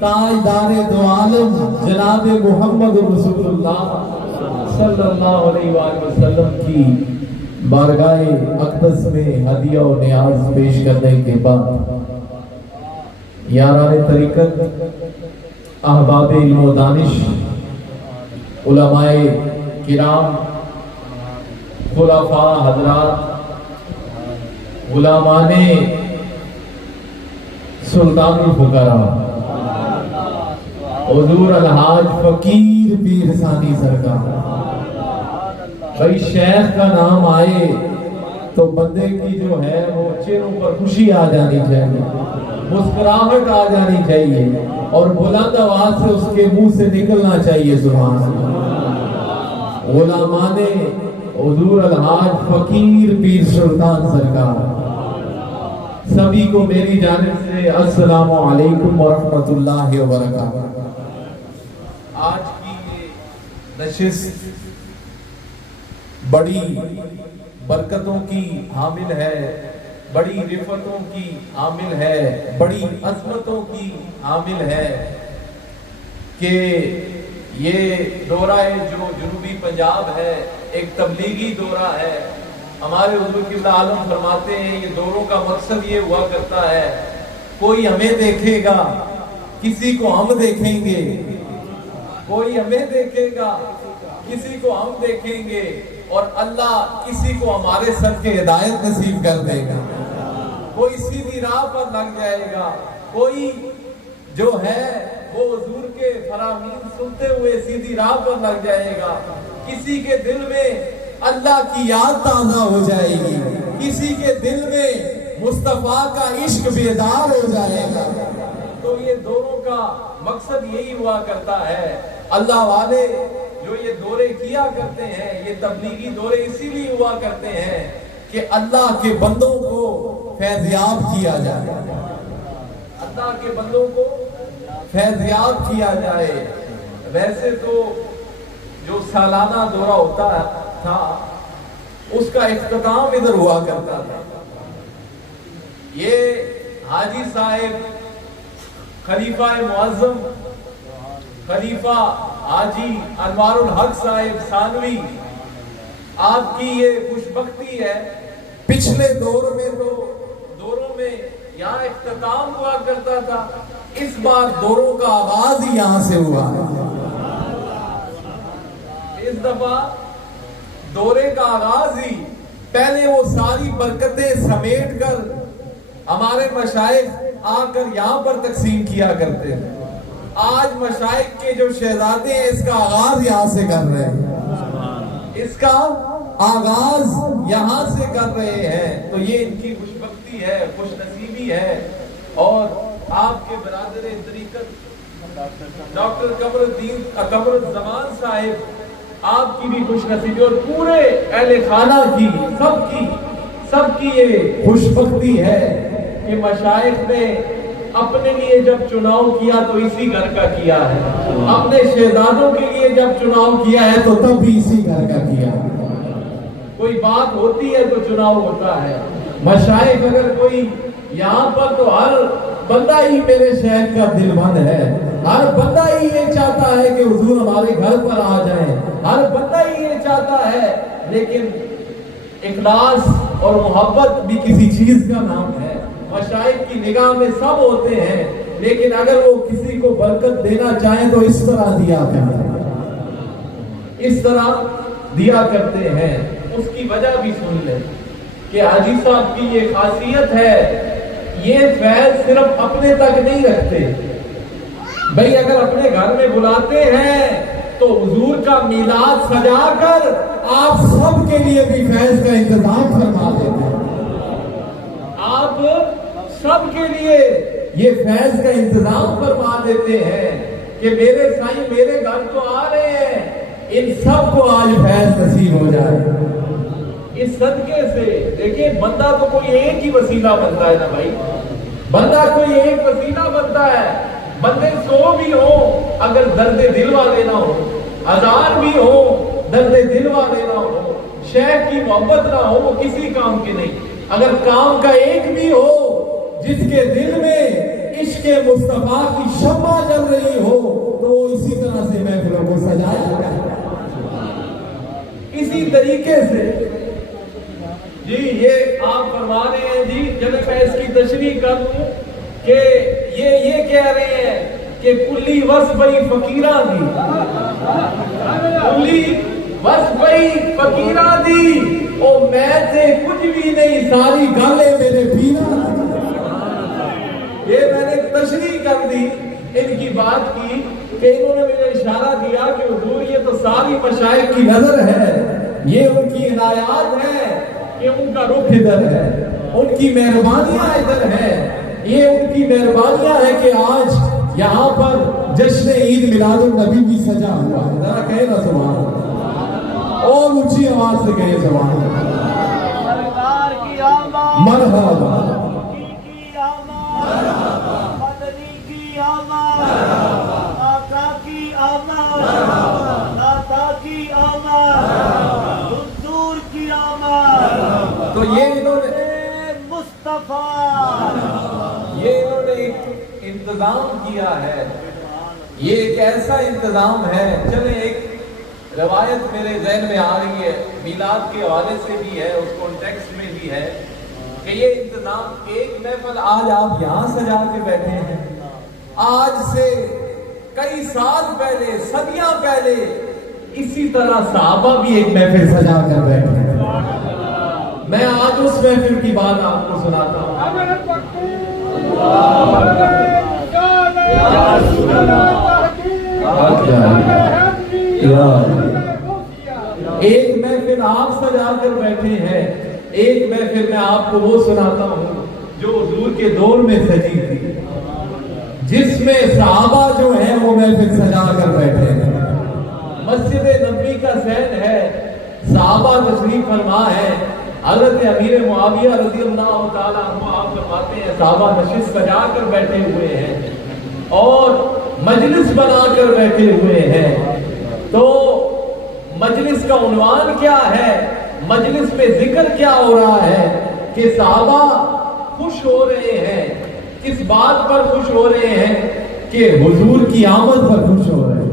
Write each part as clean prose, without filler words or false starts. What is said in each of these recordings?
تاجدار دو عالم جناب محمد رسول اللہ صلی اللہ علیہ وآلہ وسلم کی بارگاہ اقدس میں ہدیہ و نیاز پیش کرنے کے بعد یاران طریقت، احباب علم و دانش، علماء کرام، خلفاء حضرات، غلامان سلطان الفقراء، حضور الحاج فقیر پیر ثانی سرکار، بھائی شیخ کا نام آئے تو بندے کی جو ہے وہ چہروں پر خوشی آ جانی چاہیے، مسکراہٹ آ جانی چاہیے، اور بلند آواز سے اس کے منہ سے نکلنا چاہیے سبحان اللہ۔ غلامان حضور الحاج فقیر پیر سلطان سرکار، سبھی کو میری جانب سے السلام علیکم ورحمۃ اللہ وبرکاتہ۔ آج کی یہ نشست بڑی برکتوں کی حامل ہے، بڑی رفتوں کی حامل ہے، بڑی عظمتوں کی حامل ہے کہ یہ دورہ جو جنوبی پنجاب ہے ایک تبلیغی دورہ ہے۔ ہمارے حضور قبلہ عالم فرماتے ہیں یہ دوروں کا مقصد یہ ہوا کرتا ہے، کوئی ہمیں دیکھے گا، کسی کو ہم دیکھیں گے، کوئی ہمیں دیکھے گا، کسی کو ہم دیکھیں گے، اور اللہ کسی کو ہمارے سب کے ہدایت نصیب کر دے گا۔ کوئی سیدھی راہ پر لگ جائے گا، کوئی جو ہے وہ حضور کے فرامین سنتے ہوئے سیدھی راہ پر لگ جائے گا، کسی کے دل میں اللہ کی یاد تازہ ہو جائے گی، کسی کے دل میں مصطفیٰ کا عشق بیدار ہو جائے گا۔ تو یہ دوروں کا مقصد یہی ہوا کرتا ہے۔ اللہ والے جو یہ دورے کیا کرتے ہیں، یہ تبلیغی دورے اسی لیے ہوا کرتے ہیں کہ اللہ کے بندوں کو فیضیاب کیا جائے، اللہ کے بندوں کو فیضیاب کیا جائے۔ ویسے تو جو سالانہ دورہ ہوتا تھا اس کا اختتام ادھر ہوا کرتا تھا۔ یہ حاجی صاحب خلیفہ معظم خلیفہ حاجی انوار الحق صاحب ثانوی، آپ کی یہ خوش بختی ہے، پچھلے دور میں تو دوروں میں یہاں اختتام ہوا کرتا تھا، اس بار دوروں کا آغاز ہی یہاں سے ہوا ہے۔ اس دفعہ دورے کا آغاز ہی پہلے وہ ساری برکتیں سمیٹ کر ہمارے مشائخ آ کر یہاں پر تقسیم کیا کرتے ہیں۔ آج مشائخ کے جو شہزادے ہیں اس کا آغاز یہاں سے کر رہے ہیں، اس کا آغاز یہاں سے کر رہے ہیں، تو یہ ان کی خوش بختی ہے، خوش نصیبی ہے۔ اور آپ کے برادر طریقت ڈاکٹر قمر الدین قمر الزمان صاحب، آپ کی بھی خوش نصیبی اور پورے اہل خانہ کی سب کی یہ خوش بختی ہے کہ مشائخ نے اپنے لیے جب چناؤ کیا تو اسی گھر کا کیا ہے، اپنے شہزادوں کے لیے جب چناؤ کیا ہے تو تب بھی اسی گھر کا کیا ہے۔ کوئی بات ہوتی ہے تو چناؤ ہوتا ہے۔ مشائخ اگر کوئی یہاں پر تو ہر بندہ ہی میرے شہر کا دل بند ہے، ہر بندہ ہی یہ چاہتا ہے کہ حضور ہمارے گھر پر آ جائیں، ہر بندہ ہی یہ چاہتا ہے، لیکن اخلاص اور محبت بھی کسی چیز کا نام ہے۔ مشائخ کی نگاہ میں سب ہوتے ہیں، لیکن اگر وہ کسی کو برکت دینا چاہیں تو اس طرح دیا کرتے ہیں، اس طرح دیا کرتے ہیں۔ اس کی وجہ بھی سن لیں کہ حاجی صاحب کی یہ خاصیت ہے، یہ فیض صرف اپنے تک نہیں رکھتے، بھئی اگر اپنے گھر میں بلاتے ہیں تو حضور کا میلاد سجا کر آپ سب کے لیے بھی فیض کا انتظام فرما دیتے ہیں۔ آپ سب کے لیے یہ فیض کا انتظام فرما دیتے ہیں کہ میرے سائیں میرے گھر تو آ رہے ہیں، ان سب کو آج فیض نصیب ہو جائے۔ اس صدقے سے دیکھیں، بندہ تو کوئی ایک ہی وسیلہ بنتا ہے نا بھائی، بندہ کوئی ایک وسیلہ بنتا ہے۔ بندے 100 بھی ہوں اگر درد دل والے نہ ہو، 1000 بھی ہوں درد دل والے نہ ہو، شیخ کی محبت نہ ہو، وہ کسی کام کے نہیں۔ اگر کام کا ایک بھی ہو جس کے دل میں عشق مصطفیٰ کی شمع جل رہی ہو تو وہ اسی طرح سے محفلوں کو سجایا اسی طریقے سے. جی یہ آپ فرما رہے ہیں جی، جب میں اس کی تشریح کر دوں کہ یہ کہہ رہے ہیں کہ کلی وصفی فقیرہ دی، کلی وصفی فقیرہ دی، او میں سے کچھ بھی نہیں، ساری گالیں میرے پیرہ دی. یہ میں نے تشریح کر دی ان کی بات کی کہ انہوں نے مجھے اشارہ دیا کہ حضور یہ تو ساری مشائخ کی نظر ہے، یہ ان کی عنایات ہے کہ ان کا رخ ادھر ہے، ان کی مہربانیاں ادھر ہے، یہ ان کی مہربانیاں ہے کہ آج یہاں پر جشن عید میلاد النبی بھی سجا ہوا ہے. ذرا کہے نا سبحان اللہ، اور اونچی آواز سے کہے سبحان اللہ. مرحبا تو یہ انہوں نے مصطفیٰ، یہ انہوں نے ایک انتظام کیا ہے، یہ ایک ایسا انتظام ہے. چلیں ایک روایت میرے ذہن میں آ رہی ہے، میلاد کے حوالے سے بھی ہے، اس کانٹیکسٹ میں بھی ہے کہ یہ انتظام ایک محفل آج آپ یہاں سجا کے بیٹھے ہیں، آج سے کئی سال پہلے، صدیاں پہلے اسی طرح صحابہ بھی ایک محفل سجا کر بیٹھے ہیں. میں آج اس محفل کی بات آپ کو سناتا ہوں. ایک محفل آپ سجا کر بیٹھے ہیں، ایک محفل میں آپ کو وہ سناتا ہوں جو حضور کے دور میں سجی تھی، جس میں صحابہ جو ہیں وہ محفل سجا کر بیٹھے ہیں. مسجد نبوی کا صحن ہے، صحابہ تشریف فرما ہے، حضرت امیر معاویہ رضی اللہ تعالیٰ عنہ آپ فرماتے ہیں صحابہ نشست سجا کر بیٹھے ہوئے ہیں اور مجلس بنا کر بیٹھے ہوئے ہیں. تو مجلس کا عنوان کیا ہے، مجلس میں ذکر کیا ہو رہا ہے کہ صحابہ خوش ہو رہے ہیں. کس بات پر خوش ہو رہے ہیں؟ کہ حضور کی آمد پر خوش ہو رہے ہیں.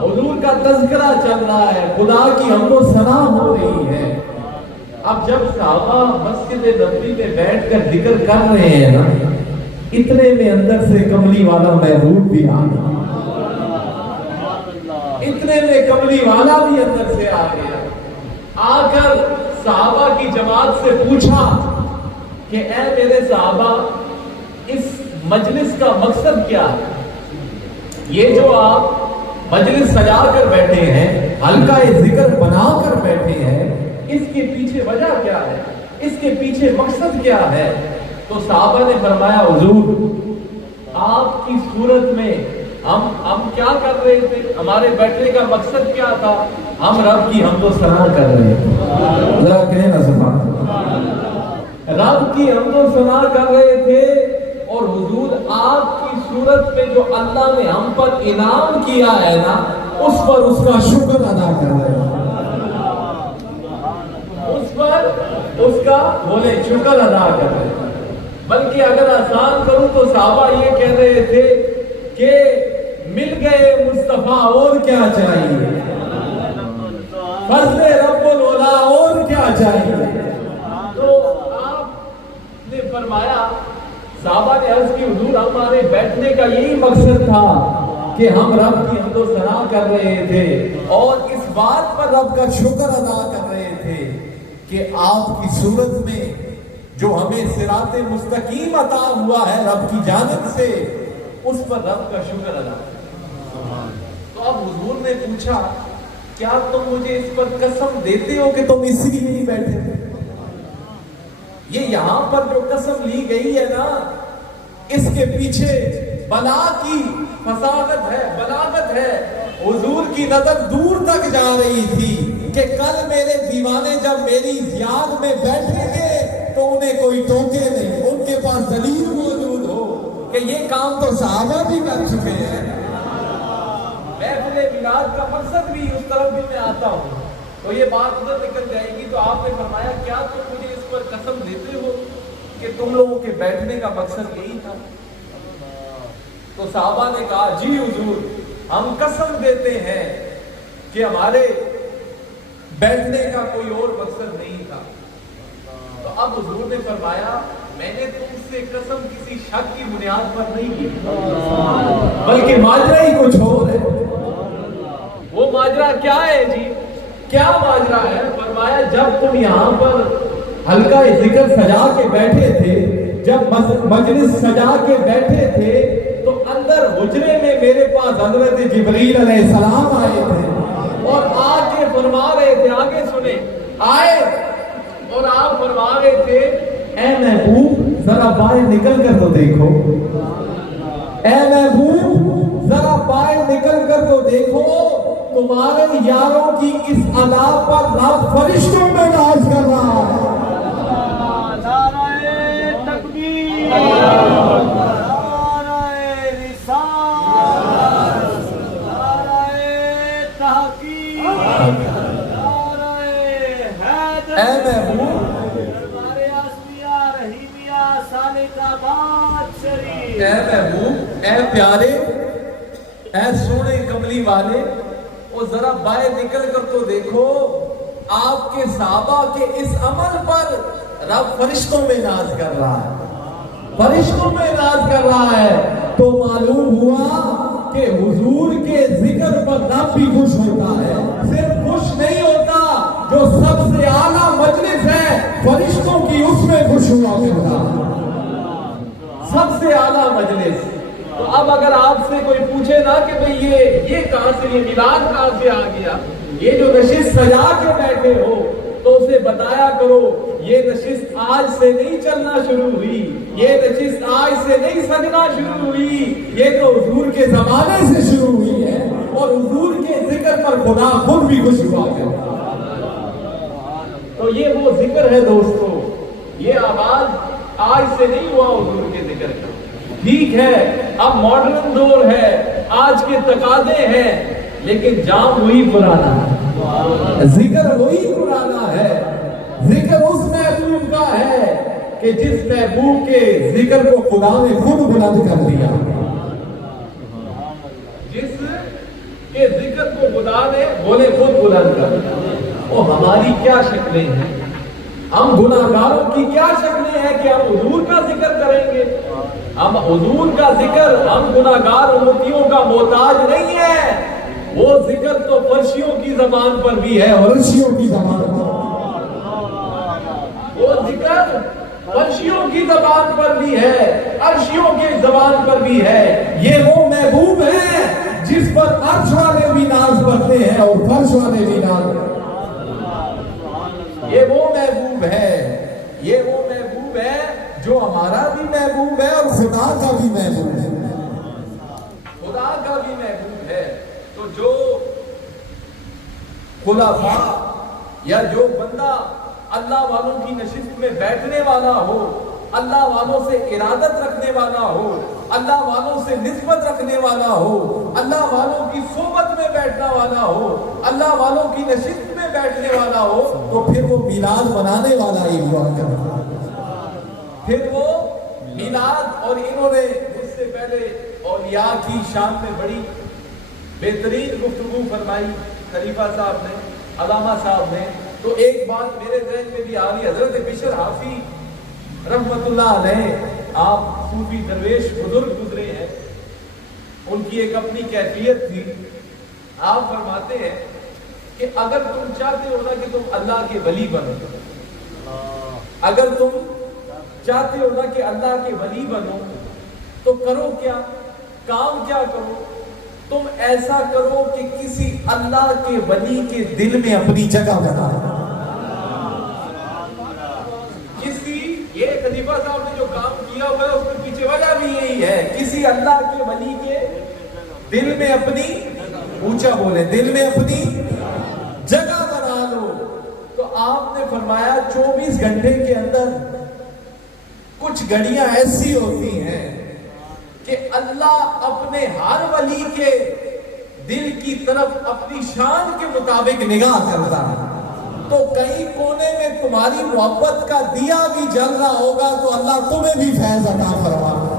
حضور کا تذکرہ چل رہا ہے، خدا کی حمد و ثنا ہو رہی ہے. اب جب صحابہ مسجد نبوی میں بیٹھ کر ذکر کر رہے ہیں نا، اتنے میں اندر سے کملی والا محبوب بھی آ گیا، اتنے میں کملی والا بھی اندر سے آ گیا. آ کر صحابہ کی جماعت سے پوچھا کہ اے میرے صحابہ، اس مجلس کا مقصد کیا ہے؟ یہ جو آپ مجلس سجا کر بیٹھے ہیں، حلقہ ذکر بنا کر بیٹھے ہیں، اس کے پیچھے وجہ کیا ہے، اس کے پیچھے مقصد کیا ہے؟ تو صحابہ نے فرمایا حضور آپ کی صورت میں ہم کیا کر رہے تھے، ہمارے بیٹھنے کا مقصد کیا تھا؟ ہم رب کی حمد و ثنا کر رہے تھے. ذرا کہیں نا سبحان اللہ. رب کی حمد و ثنا کر رہے تھے اور حضور آپ کی صورت میں جو اللہ نے ہم پر انعام کیا ہے نا، اس پر اس کا شکر ادا کر رہے ہیں، اس پر اس کا بولے شکر ادا کر رہے ہیں. بلکہ اگر آسان کروں تو صحابہ یہ کہہ رہے تھے کہ مل گئے مصطفیٰ اور کیا چاہیے، فضل رب العلا اور کیا چاہیے. تو آپ نے فرمایا، صحابہ نے عرض کی حضور ہمارے بیٹھنے کا یہی مقصد تھا کہ ہم رب کی حمد و ثنا کر رہے تھے اور اس بات پر رب کا شکر ادا کر رہے تھے کہ آپ کی صورت میں جو ہمیں صراط مستقیم عطا ہوا ہے رب کی جانب سے، اس پر رب کا شکر ادا. تو اب حضور نے پوچھا کیا تم مجھے اس پر قسم دیتے ہو کہ تم اس لیے نہیں بیٹھے تھے؟ یہ یہاں پر جو قسم لی گئی ہے نا، اس کے پیچھے بلا کی فصاحت ہے، بلاغت ہے. حضور کی نظر دور تک جا رہی تھی کہ کل میرے دیوانے جب میری یاد میں بیٹھیں گے تو انہیں کوئی ٹوکے نہیں، ان کے پاس دلیل موجود ہو کہ یہ کام تو صحابہ بھی کر چکے ہیں. محفل میلاد کا مقصد بھی اس طرف بھی میں آتا ہوں تو یہ بات ادھر نکل جائے گی. تو آپ نے فرمایا کیا تم مجھے اس پر قسم دیتے ہو کہ تم لوگوں کے بیٹھنے کا مقصد یہی تھا؟ تو صحابہ نے کہا جی حضور ہم قسم دیتے ہیں کہ ہمارے بیٹھنے کا کوئی اور مقصد نہیں تھا. تو اب حضور نے فرمایا میں نے تم سے قسم کسی شک کی بنیاد پر نہیں کی بلکہ ماجرا ہی کچھ اور ہے. وہ ماجرا کیا ہے جی؟ کیا ماجرا ہے؟ فرمایا جب تم یہاں پر حلقہ ذکر سجا کے بیٹھے تھے, جب مجلس سجا کے بیٹھے تھے تو اندر حجرے میں میرے پاس حضرت جبریل علیہ السلام آئے تھے اور آ کے فرما رہے تھے, آگے سنیں, آئے اور آپ فرما رہے تھے اے محبوب ذرا باہر نکل کر تو دیکھو, اے محبوب ذرا باہر نکل کر تو دیکھو, تمہارے یاروں کی اس ادا پر رب فرشتوں میں ناز کر رہا ہے. نعرہ تکبیر, نعرہ رسالت, نعرہ تحقیق, نعرہ حیدر. اے محبوب ہمارے اسمیہ رحیمیہ سالکہ باد شریف. اے محبوب, اے پیارے, اے سونے کملی والے, وہ ذرا باہر نکل کر تو دیکھو آپ کے صحابہ کے اس عمل پر رب فرشتوں میں ناز کر رہا ہے, فرشتوں میں ناز کر رہا ہے. تو معلوم ہوا کہ حضور کے ذکر پر رب بھی خوش ہوتا ہے. صرف خوش نہیں ہوتا, جو سب سے اعلیٰ مجلس ہے فرشتوں کی اس میں خوش ہوا کرتا ہے, سب سے اعلیٰ مجلس. تو اب اگر آپ سے کوئی پوچھے نا کہ بھئی یہ کہاں سے, یہ میلاد کہاں سے آ گیا, یہ جو نشست سجا کے بیٹھے ہو, تو اسے بتایا کرو یہ نشست آج سے نہیں چلنا شروع ہوئی, یہ نشست آج سے نہیں سجنا شروع ہوئی, یہ تو حضور کے زمانے سے شروع ہوئی ہے اور حضور کے ذکر پر خدا خود بھی خوش ہوا کرتا. تو یہ وہ ذکر ہے دوستو, یہ آواز آج سے نہیں ہوا حضور کے ذکر کا. ٹھیک ہے اب ماڈرن دور ہے, آج کے تقاضے ہیں, لیکن جام وہی پرانا ہے, ذکر وہی پرانا ہے. ذکر اس محبوب کا ہے کہ جس محبوب کے ذکر کو خدا نے خود بلند کر دیا, جس کے ذکر کو خدا نے بولے خود بلند کر دیا. وہ ہماری کیا شکلیں ہیں, ہم گناہگاروں کی کیا شکلیں ہیں کہ ہم حضور کا ذکر کریں گے. ہم حضور کا ذکر, ہم گناہگار امتیوں کا محتاج نہیں ہے. وہ ذکر تو فرشیوں کی زبان پر بھی ہے اور عرشیوں کی زبان پر, وہ ذکر فرشیوں کی زبان پر بھی ہے, عرشیوں کی زبان پر بھی ہے. یہ وہ محبوب ہے جس پر عرش والے بھی ناز کرتے ہیں اور فرش والے بھی ناز کرتے ہیں. یہ وہ محبوب ہے, یہ وہ محبوب ہے جو ہمارا بھی محبوب ہے اور خدا کا بھی محبوب ہے, خدا کا بھی محبوب ہے. تو جو خلفاء یا جو بندہ اللہ والوں کی نشست میں بیٹھنے والا ہو, اللہ والوں سے ارادت رکھنے والا ہو, اللہ والوں سے نسبت رکھنے والا ہو, اللہ والوں کی صحبت میں بیٹھنا والا ہو, اللہ والوں کی نشست میں بیٹھنے والا ہو, تو پھر وہ میلاد منانے والا ہی ہوا کرتا, پھر وہ میلاد. اور انہوں نے اس سے پہلے اولیاء کی شان میں بڑی بہترین گفتگو فرمائی خلیفہ صاحب نے, علامہ صاحب نے. تو ایک بات میرے ذہن میں بھی آ رہی, حضرت بشر حافی رحمت اللہ علیہ, آپ صوفی درویش بزرگ گزرے ہیں, ان کی ایک اپنی کیفیت تھی. آپ فرماتے ہیں کہ اگر تم چاہتے ہو نا کہ تم اللہ کے ولی بنو, اگر تم چاہتے ہو نا کہ اللہ کے ولی بنو, تو کرو کیا, کام کیا کرو, تم ایسا کرو کہ کسی اللہ کے ولی کے دل میں اپنی جگہ بنا. یہ خلیفہ صاحب نے جو کام کیا ہوا ہے اس کے پیچھے وجہ بھی یہی ہے, کسی اللہ کے ولی کے دل میں اپنی, اونچا بولے, دل میں اپنی جگہ بنا لو. تو آپ نے فرمایا 24 گھنٹے کے اندر کچھ گھڑیاں ایسی ہوتی ہیں کہ اللہ اپنے ہر ولی کے دل کی طرف اپنی شان کے مطابق نگاہ کرتا ہے. تو کئی کونے میں تمہاری محبت کا دیا بھی جل رہا ہوگا تو اللہ تمہیں بھی فیض عطا فرمائے.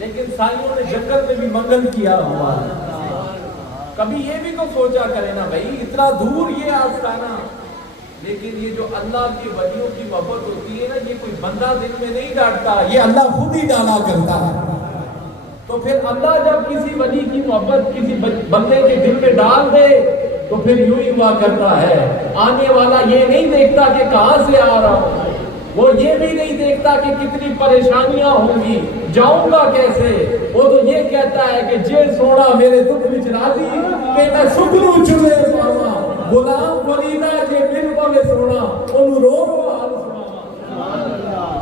لیکن سائیوں نے جنگل میں بھی منگل کیا ہوا ہے۔ کبھی یہ بھی تو سوچا کرے نا بھائی، اتنا دور یہ آستانہ، لیکن یہ جو اللہ کی ولیوں کی محبت ہوتی ہے نا، یہ کوئی بندہ دل میں نہیں ڈالتا، یہ اللہ خود ہی ڈالا کرتا ہے۔ تو پھر اللہ جب کسی ولی کی محبت کسی بندے کے دل میں ڈال دے تو پھر یوں ہی ہوا کرتا ہے، آنے والا یہ نہیں دیکھتا کہ کہاں سے آ رہا ہوں، وہ یہ بھی نہیں دیکھتا کہ کتنی پریشانیاں ہوں گی، جاؤں گا کیسے، وہ تو یہ کہتا ہے کہ جے سونا میرے دکھ وچ راضی کہ میں سکھ نوں چلے پاواں، غلام فریدا جے دل پاوے سونا اونوں رو رو حال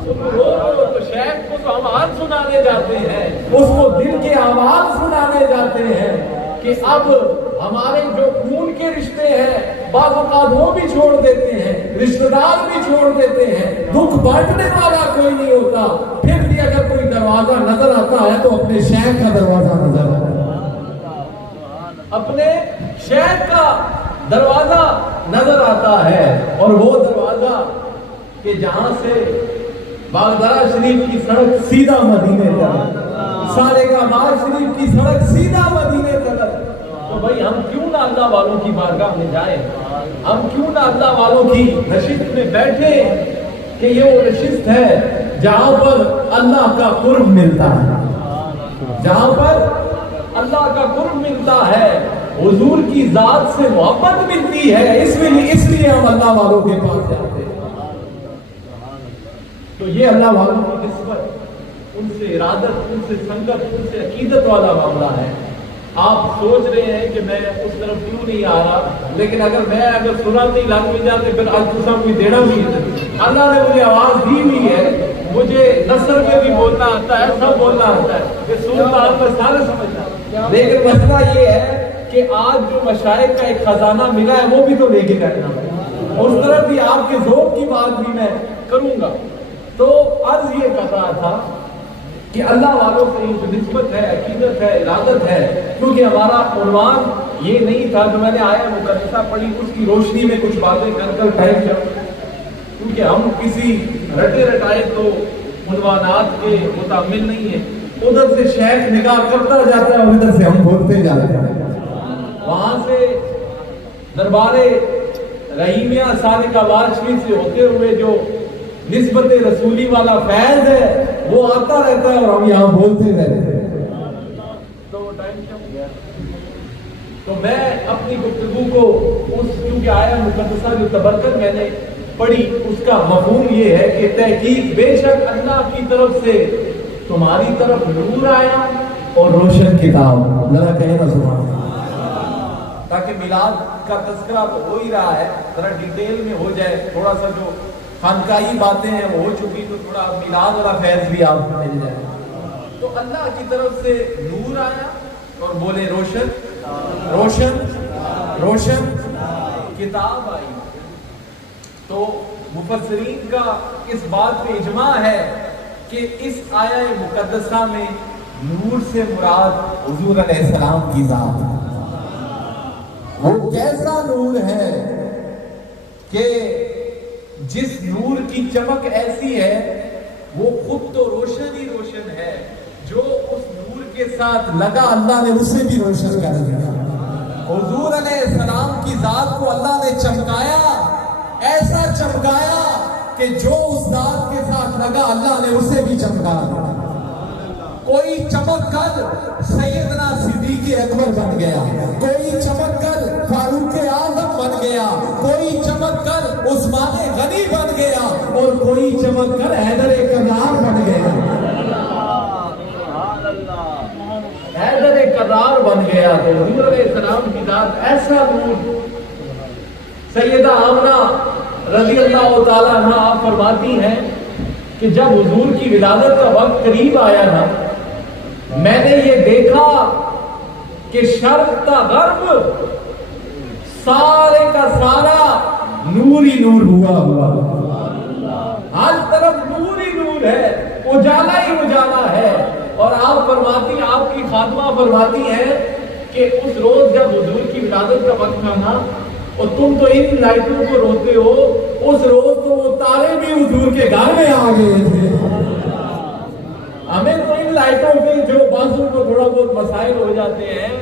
سناواں۔ تو شیخ کو تو ہم حال سنانے جاتے ہیں، اس کو دل کے احوال سنانے جاتے ہیں کہ اب ہمارے جو خون کے رشتے ہیں بعض اوقات وہ بھی چھوڑ دیتے ہیں، رشتہ دار بھی چھوڑ دیتے ہیں، دکھ بانٹنے والا کوئی نہیں ہوتا، پھر بھی اگر کوئی دروازہ نظر آتا ہے تو اپنے شیخ کا دروازہ نظر آتا ہے، اپنے شیخ کا دروازہ نظر آتا ہے، اور وہ دروازہ کہ جہاں سے باغدارا شریف کی سڑک سیدھا مدینے تک، سالگامار شریف کی سڑک سیدھا مدینے تک، تو بھائی ہم کیوں نہ اللہ والوں کی بارگاہ میں جائیں، ہم کیوں نہ اللہ والوں کی نشست میں بیٹھے کہ یہ وہ نشست ہے جہاں پر اللہ کا قرب ملتا ہے، جہاں پر اللہ کا قرب ملتا ہے، حضور کی ذات سے محبت ملتی ہے، اس لیے ہم اللہ والوں کے پاس جاتے ہیں۔ تو یہ اللہ والوں کی نسبت، ان سے ارادت، ان سے سنگت، ان سے عقیدت والا معاملہ ہے۔ آپ سوچ رہے ہیں کہ میں اس طرف کیوں نہیں آ رہا، لیکن اگر سنا نہیں لگ بھی جاتے پھر آج تو سب کوئی دینا بھی ہے۔ اللہ نے مجھے آواز دی ہوئی ہے، مجھے نثر میں بھی بولنا آتا ہے، سب بولنا آتا ہے، کہ سنتا میں سارے سمجھنا، لیکن مسئلہ یہ ہے کہ آج جو مشائخ کا ایک خزانہ ملا ہے وہ بھی تو لے کے کرنا ہے، اس طرف بھی آپ کے ذوق کی بات بھی میں کروں گا۔ تو عرض یہ کر رہا تھا کہ اللہ والوں سے جو نسبت ہے، عقیدت ہے، ارادت ہے، کیونکہ ہمارا عنوان یہ نہیں تھا جو میں نے آیا مقدسہ پڑھی اس کی روشنی میں کچھ باتیں کر ٹھہر جاؤں، کیونکہ ہم کسی رٹے رٹائے تو عنوانات کے متعمل نہیں ہیں، ادھر سے شیخ نگاہ کرتا جاتا ہے اور ادھر سے ہم بولتے جاتے ہیں، وہاں سے دربار رحیمیہ صادقہ شریف سے ہوتے ہوئے جو نسبت رسولی والا فیض ہے وہ آتا رہتا ہے اور ہم یہاں بولتے رہتے ہیں۔ تو ٹائم کیا ہو گیا؟ تو میں اپنی گفتگو کو کیونکہ آیا مقدسہ جو تبرکت میں نے پڑھی اس کا مفہوم یہ ہے کہ تحقیق بے شک اللہ کی طرف سے تمہاری طرف نور آیا اور روشن کتاب، ذرا کہیں نا سبحان اللہ، تاکہ میلاد کا تذکرہ تو ہو ہی رہا ہے، ذرا ڈیٹیل میں ہو جائے، تھوڑا سا جو خانقاہی باتیں ہیں وہ ہو چکی تو تھوڑا میلاد والا فیض بھی آپ کو مل جائے۔ تو اللہ کی طرف سے نور آیا اور بولے روشن روشن روشن کتاب آئی۔ تو مفسرین کا اس بات پہ اجماع ہے کہ اس آیہ مقدسہ میں نور سے مراد حضور علیہ السلام کی ذات، وہ کیسا نور ہے کہ جس نور کی چمک ایسی ہے وہ خود تو روشن ہی روشن ہے، جو اس نور کے ساتھ لگا اللہ نے اسے بھی روشن کر دیا۔ حضور علیہ السلام کی ذات کو اللہ نے چمکایا، ایسا چمکایا کہ جو اس ذات کے ساتھ لگا اللہ نے اسے بھی چمکا دیا۔ کوئی چمک کر سیدنا صدیق اکبر بن گیا، کوئی چمک کر فاروق اعظم بن گیا، کوئی چمک کر عثمان غنی بن گیا، اور کوئی چمک کر حیدر کرار بن گیا، حیدر کرار بن گیا۔ تو حضور علیہ السلام کی ذات ایسا نور، سیدہ آمنہ رضی اللہ تعالیٰ عنہ آپ فرماتی ہیں کہ جب حضور کی ولادت کا وقت قریب آیا نا، میں نے یہ دیکھا کہ شرق تا غرب سارے کا سارا نور ہی نور ہوا، ہر طرف نور ہی نور ہے، اجالا ہی اجالا ہے۔ اور آپ فرماتی، آپ کی خادمہ فرماتی ہیں کہ اس روز جب حضور کی ولادت کا وقت تھا نا، اور تم تو ان لائٹوں کو روتے ہو، اس روز تو وہ تارے بھی حضور کے گھر میں آ گئے تھے، ہمیں تو ان لائٹوں کے جو بازو کو تھوڑا بہت مسائل ہو جاتے ہیں،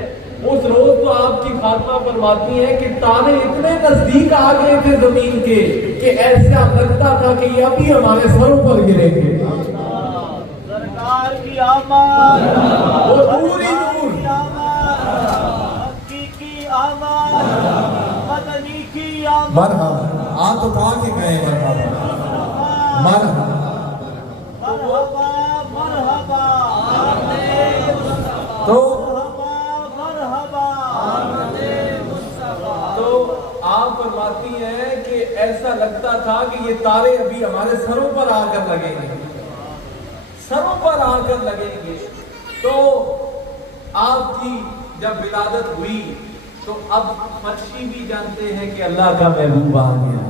اس روز تو آپ کی خاتمہ فرماتی ہے کہ تارے اتنے نزدیک آ گئے تھے زمین کے کہ ایسا لگتا تھا کہ یہ ابھی ہمارے سروں پر گریں گے۔ سرکار کی آمد، وہ پوری نور، مکی کی آمد، مدنی کی آمد، مرحبا، آپ اٹھا کے گئے مرحبا مرحبا مرحبا مرحبا، تو آپ فرماتی ہیں کہ ایسا لگتا تھا کہ یہ تارے ابھی ہمارے سروں پر آ کر لگیں گے، سروں پر آ کر لگیں گے۔ تو آپ کی جب ولادت ہوئی تو اب فرشی بھی جانتے ہیں کہ اللہ کا محبوب آ گیا،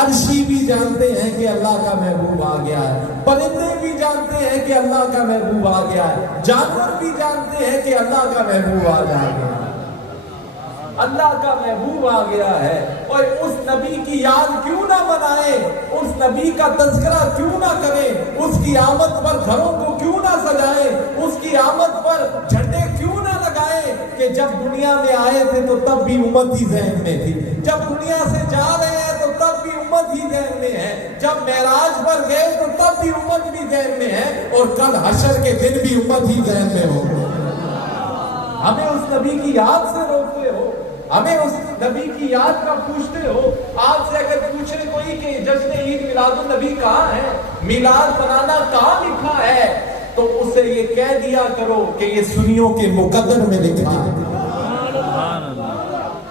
عرشی بھی جانتے ہیں کہ اللہ کا محبوب آ گیا ہے، پرندے بھی جانتے ہیں کہ اللہ کا محبوب آ گیا ہے، جانور بھی جانتے ہیں کہ اللہ کا محبوب آ گیا ہے، اللہ کا محبوب آ گیا ہے۔ اور اس نبی کی یاد کیوں نہ منائے، اس نبی کا تذکرہ کیوں نہ کرے، اس کی آمد پر گھروں کو کیوں نہ سجائے، اس کی آمد پر جھنڈے کیوں نہ لگائے کہ جب دنیا میں آئے تھے تو تب بھی امت ہی ذہن میں تھی، جب دنیا سے جا رہے ہیں تو تب بھی امت ہی ذہن میں ہے، جب معراج پر گئے تو تب بھی امت بھی ذہن میں ہے، اور کل حشر کے دن بھی امت ہی ذہن میں ہو۔ ہمیں اس نبی کی یاد سے روکتے ہو، ہمیں اس نبی کی یاد کا پوچھتے ہو۔ آپ سے اگر پوچھے کوئی کہ جشن عید میلاد النبی کہاں ہے، میلاد منانا کہاں لکھا ہے، تو اسے یہ کہہ دیا کرو کہ یہ سنیوں کے مقدر میں لکھا ہے،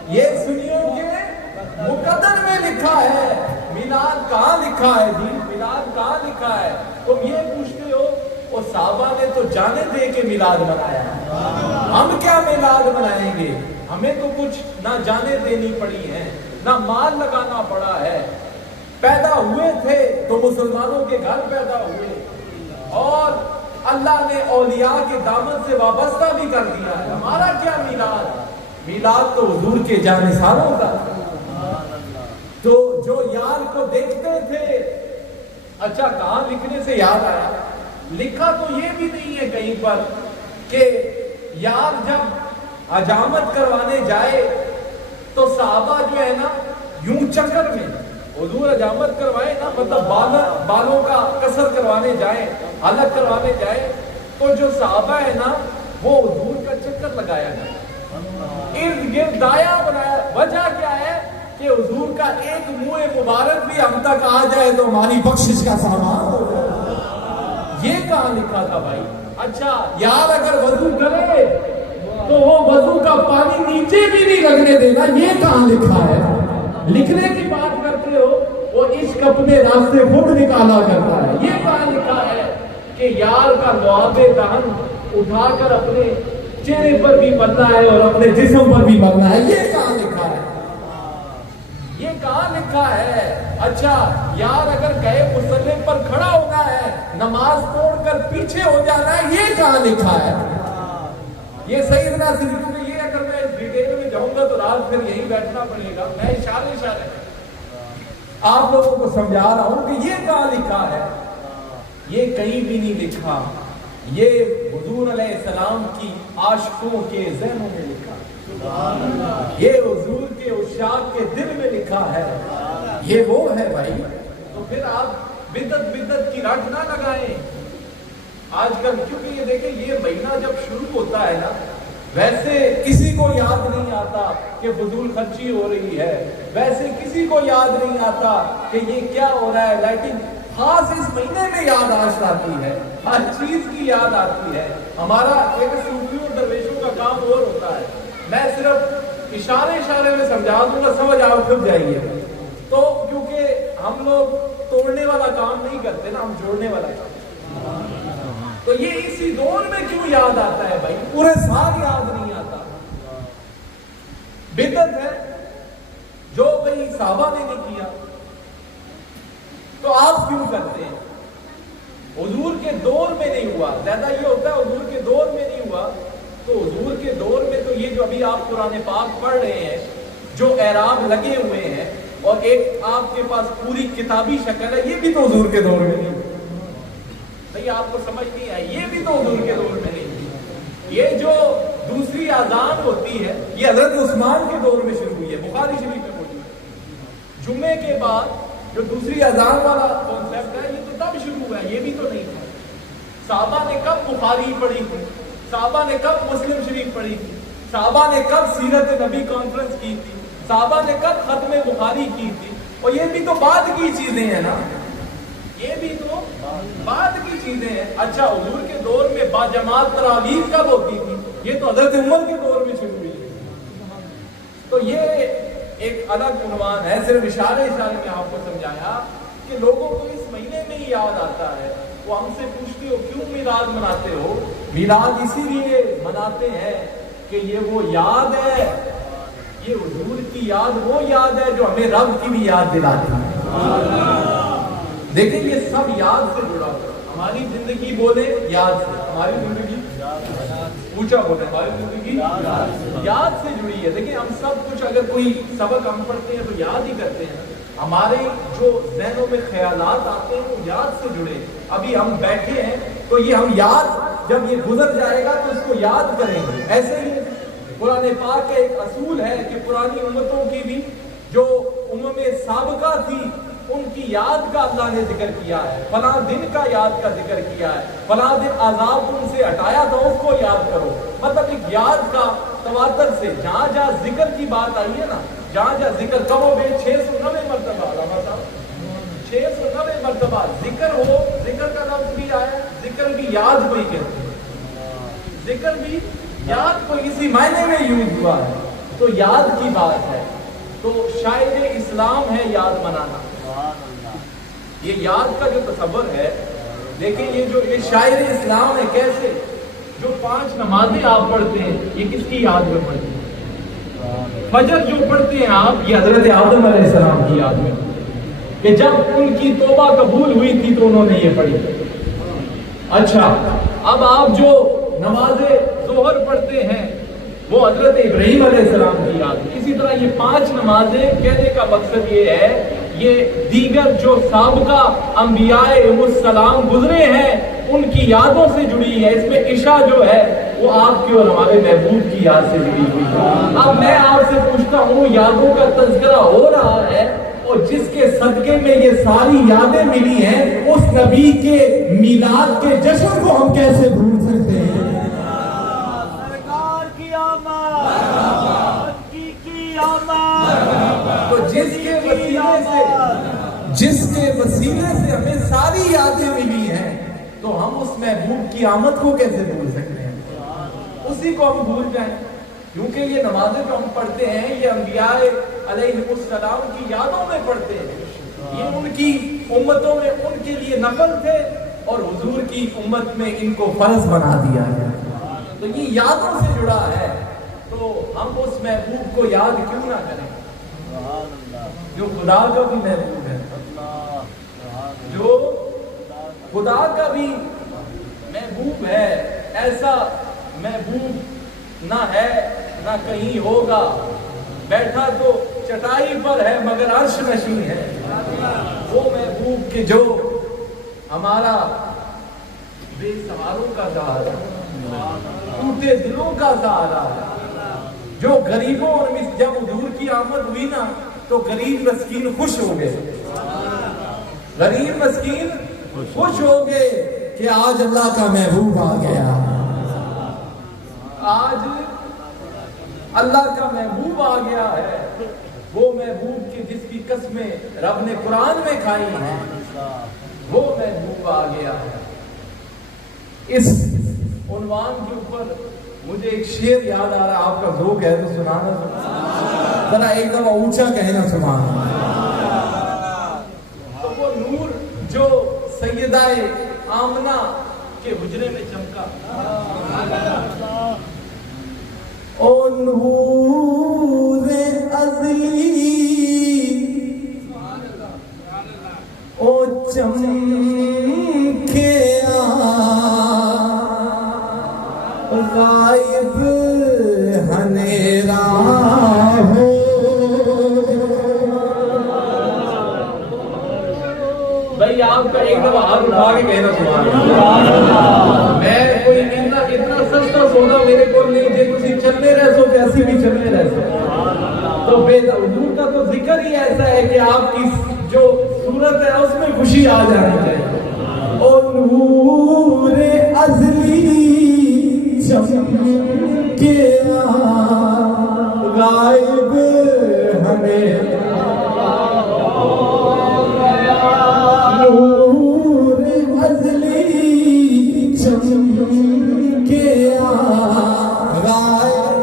یہ سنیوں کے مقدر میں لکھا ہے۔ میلاد کہاں لکھا ہے جی، میلاد کہاں لکھا ہے؟ تم یہ پوچھتے ہو، اور صحابہ نے تو جانے دے کے میلاد منایا، ہم کیا میلاد منائیں گے؟ ہمیں تو کچھ نہ جانے دینی پڑی ہیں، نہ مال لگانا پڑا ہے۔ پیدا ہوئے تھے تو مسلمانوں کے گھر پیدا ہوئے، اور اللہ نے اولیاء کے دامن سے وابستہ بھی کر دیا ہے۔ ہمارا کیا میلاد؟ میلاد تو حضور کے جانثاروں کا، تو جو یار کو دیکھتے تھے۔ اچھا، کہاں لکھنے سے یاد آیا، لکھا تو یہ بھی نہیں ہے کہیں پر کہ یار جب حجامت کروانے جائے تو صحابہ جو ہے نا یوں چکر میں، حضور حجامت کروائے نا، مطلب بالوں کا قصر کروانے جائیں، حلق کروانے جائیں، تو جو صحابہ ہے نا وہ حضور کا چکر لگایا جائے، ارد گرد دایا بنایا۔ وجہ کیا ہے کہ حضور کا ایک منہ مبارک بھی ہم تک آ جائے تو ہماری بخشش کا سامان ہو جائے۔ یہ کہاں لکھا تھا بھائی؟ اچھا یار اگر وضو کرے تو وہ وضو کا پانی نیچے بھی نہیں لگنے دینا، یہ کہاں لکھا ہے؟ لکھنے کی بات کرتے ہو، وہ عشق اپنے راستے خود نکالا کرتا ہے، یہ کہاں لکھا ہے کہ یار کا لعاب دہن اٹھا کر اپنے چہرے پر بھی مرنا ہے اور اپنے جسم پر بھی مرنا ہے، یہ کہاں لکھا ہے؟ یہ کہاں لکھا ہے؟ اچھا یار اگر کہے مصلی پر کھڑا ہونا ہے، نماز توڑ کر پیچھے ہو جانا ہے، یہ کہاں لکھا ہے؟ یہ سیدنا صدیق میں، یہ اگر میں ڈیٹیل میں جاؤں گا تو رات پھر یہیں بیٹھنا پڑے گا، میں اشارے آپ لوگوں کو سمجھا رہا ہوں کہ یہ کہاں لکھا ہے۔ یہ کہیں بھی نہیں لکھا، یہ حضور علیہ السلام کی عاشقوں کے ذہنوں میں لکھا، یہ حضور کے عشاق کے دل میں لکھا ہے، یہ وہ ہے بھائی۔ تو پھر آپ بدعت کی رٹ نہ لگائیں آج کل، کیونکہ یہ دیکھیں یہ مہینہ جب شروع ہوتا ہے نا، ویسے کسی کو یاد نہیں آتا کہ فضول خرچی ہو رہی ہے، ویسے کسی کو یاد نہیں آتا کہ یہ کیا ہو رہا ہے، لیکن خاص اس مہینے میں یاد آتی ہے، ہر چیز کی یاد آتی ہے۔ ہمارا ایک صوفیوں اور درویشوں کا کام اور ہوتا ہے، میں صرف اشارے میں سمجھا دوں گا، سمجھ آؤ خود جائیے۔ تو کیونکہ ہم لوگ توڑنے والا کام نہیں کرتے نا، ہم جوڑنے والا کام، تو یہ اسی دور میں کیوں یاد آتا ہے بھائی؟ پورے سال یاد نہیں آتا۔ بدعت ہے جو کئی صحابہ نے نہیں کیا، تو آپ کیوں کرتے ہیں؟ حضور کے دور میں نہیں ہوا، زیادہ یہ ہوتا ہے حضور کے دور میں نہیں ہوا، تو حضور کے دور میں تو یہ جو ابھی آپ قرآن پاک پڑھ رہے ہیں، جو اعراب لگے ہوئے ہیں اور ایک آپ کے پاس پوری کتابی شکل ہے، یہ بھی تو حضور کے دور میں نہیں ہوا۔ بھئی آپ کو سمجھ نہیں آئی، یہ بھی تو حضور کے دور میں نہیں تھی۔ یہ جو دوسری اذان ہوتی ہے یہ حضرت عثمان کے دور میں شروع ہوئی ہے، بخاری شریف میں موجود ہے۔ جمعے کے بعد جو دوسری اذان والا کانسیپٹ ہے یہ تو تب شروع ہوا ہے، یہ بھی تو نہیں تھا۔ صحابہ نے کب بخاری پڑھی تھی، صحابہ نے کب مسلم شریف پڑھی تھی، صحابہ نے کب سیرت نبی کانفرنس کی تھی، صحابہ نے کب ختم بخاری کی تھی، اور یہ بھی تو بعد کی چیزیں ہیں نا، یہ بھی تو بعد کی چیزیں ہیں۔ اچھا حضور کے دور میں باجماعت تراویح کب ہوتی تھی؟ یہ تو حضرت عمر کے دور میں شروع ہوئی ہے۔ تو یہ ایک الگ عنوان ہے، صرف اشارے میں آپ کو سمجھایا کہ لوگوں کو اس مہینے میں ہی یاد آتا ہے، وہ ہم سے پوچھتے ہو کیوں میلاد مناتے ہو؟ میلاد اسی لیے مناتے ہیں کہ یہ وہ یاد ہے، یہ حضور کی یاد وہ یاد ہے جو ہمیں رب کی بھی یاد دلاتی ہے۔ دیکھیں یہ سب یاد سے جڑا ہوا، ہماری زندگی بولے یاد سے، ہماری زندگی اونچا بولے، ہماری زندگی یاد سے جڑی ہے۔ دیکھیں ہم سب کچھ اگر کوئی سبق ہم پڑھتے ہیں تو یاد ہی کرتے ہیں، ہمارے جو ذہنوں میں خیالات آتے ہیں وہ یاد سے جڑے۔ ابھی ہم بیٹھے ہیں تو یہ ہم یاد، جب یہ گزر جائے گا تو اس کو یاد کریں گے۔ ایسے ہی قرآن پاک کا ایک اصول ہے کہ پرانی امتوں کی بھی جو امم سابقہ تھی ان کی یاد کا اللہ نے ذکر کیا ہے، فلاں دن کا یاد کا ذکر کیا ہے، فلاں دن عذاب ان سے ہٹایا تھا اس کو یاد کرو۔ مطلب ایک یاد کا تواتر سے جہاں جہاں ذکر کی بات آئی ہے نا، جہاں جہاں ذکر کم ہو گئے 690 مرتبہ، علامہ صاحب 690 مرتبہ ذکر ہو، ذکر کا لفظ بھی آیا، ذکر بھی یاد بھی کہتے ہیں، ذکر بھی یاد کو اسی معنی میں یوز ہوا ہے، تو یاد کی بات ہے۔ تو شاعر اسلام ہے یاد منانا، یہ یاد کا جو تصور ہے، دیکھیں یہ شاعر اسلام ہے کیسے، جو 5 نمازیں آپ پڑھتے ہیں یہ کس کی یاد میں پڑھتے ہیں؟ فجر جو پڑھتے ہیں آپ، یہ حضرت آدم علیہ السلام کی یاد میں، کہ جب ان کی توبہ قبول ہوئی تھی تو انہوں نے یہ پڑھی۔ اچھا اب آپ جو نماز ظہر پڑھتے ہیں وہ حضرت ابراہیم علیہ السلام کی یاد میں۔ اسی طرح یہ 5 نمازیں کہنے کا مقصد یہ ہے، یہ دیگر جو سابقہ انبیاء علیہ السلام گزرے ہیں ان کی یادوں سے جڑی ہے۔ اس میں عشاء جو ہے وہ آپ کی اور ہمارے محبوب کی یاد سے جڑی ہوئی ہے۔ اب میں آپ سے پوچھتا ہوں، یادوں کا تذکرہ ہو رہا ہے اور جس کے صدقے میں یہ ساری یادیں ملی ہیں، اس نبی کے میلاد کے جشن کو ہم کیسے بھول سکتے ہیں؟ سرکار کی آمد، کی آمد، تو جس کے وسیلے سے ہمیں ساری یادیں ملی ہیں، تو ہم اس محبوب کی آمد کو کیسے بھول سکتے ہیں؟ اسی کو ہم بھول جائیں، کیونکہ یہ نمازیں جو ہم پڑھتے ہیں یہ انبیاء علیہ السلام کی یادوں میں پڑھتے ہیں، یہ ان کی امتوں میں ان کے لیے نفل تھے اور حضور کی امت میں ان کو فرض بنا دیا ہے، تو یہ یادوں سے جڑا ہے۔ تو ہم اس محبوب کو یاد کیوں نہ کریں جو خدا کا بھی محبوب ہے، جو خدا کا بھی محبوب ہے۔ ایسا محبوب نہ ہے نہ کہیں ہوگا، بیٹھا تو چٹائی پر ہے مگر عرش نشین ہے۔ وہ محبوب کہ جو ہمارا بے سہاروں کا سہارا، ٹوٹے دلوں کا سہارا ہے، جو غریبوں اور جب حضور کی آمد ہوئی نا تو غریب مسکین خوش ہو گئے، غریب مسکین خوش ہو گئے کہ آج اللہ کا محبوب آ گیا، آج اللہ کا محبوب آ گیا ہے، وہ محبوب کی جس کی قسمیں رب نے قرآن میں کھائی ہیں، وہ محبوب آ گیا ہے۔ اس عنوان کے اوپر مجھے ایک شعر یاد آ رہا ہے، آپ کا ذوق ہے تو سنانا، ذرا ایک دفعہ اونچا کہنا سبحان اللہ۔ تو وہ نور جو سیدہ آمنہ کے حجرے میں چمکا، او نور ازلی او چمکے غائب ہنیرا ہو، بھائی آپ کا ایک دفعہ ہاتھ اٹھا کے کہنا سبحان اللہ. میں کوئی اتنا سستا سودا میرے کو نہیں جے تسی چلنے رہ سو ایسی بھی چلنے رہ سو. تو بے حضور کا تو ذکر ہی ایسا ہے کہ آپ کی جو صورت ہے اس میں خوشی آ جانی چاہیے. اور نور ازلی چمکے غائب ہمیں نور ازلی چمکے غائب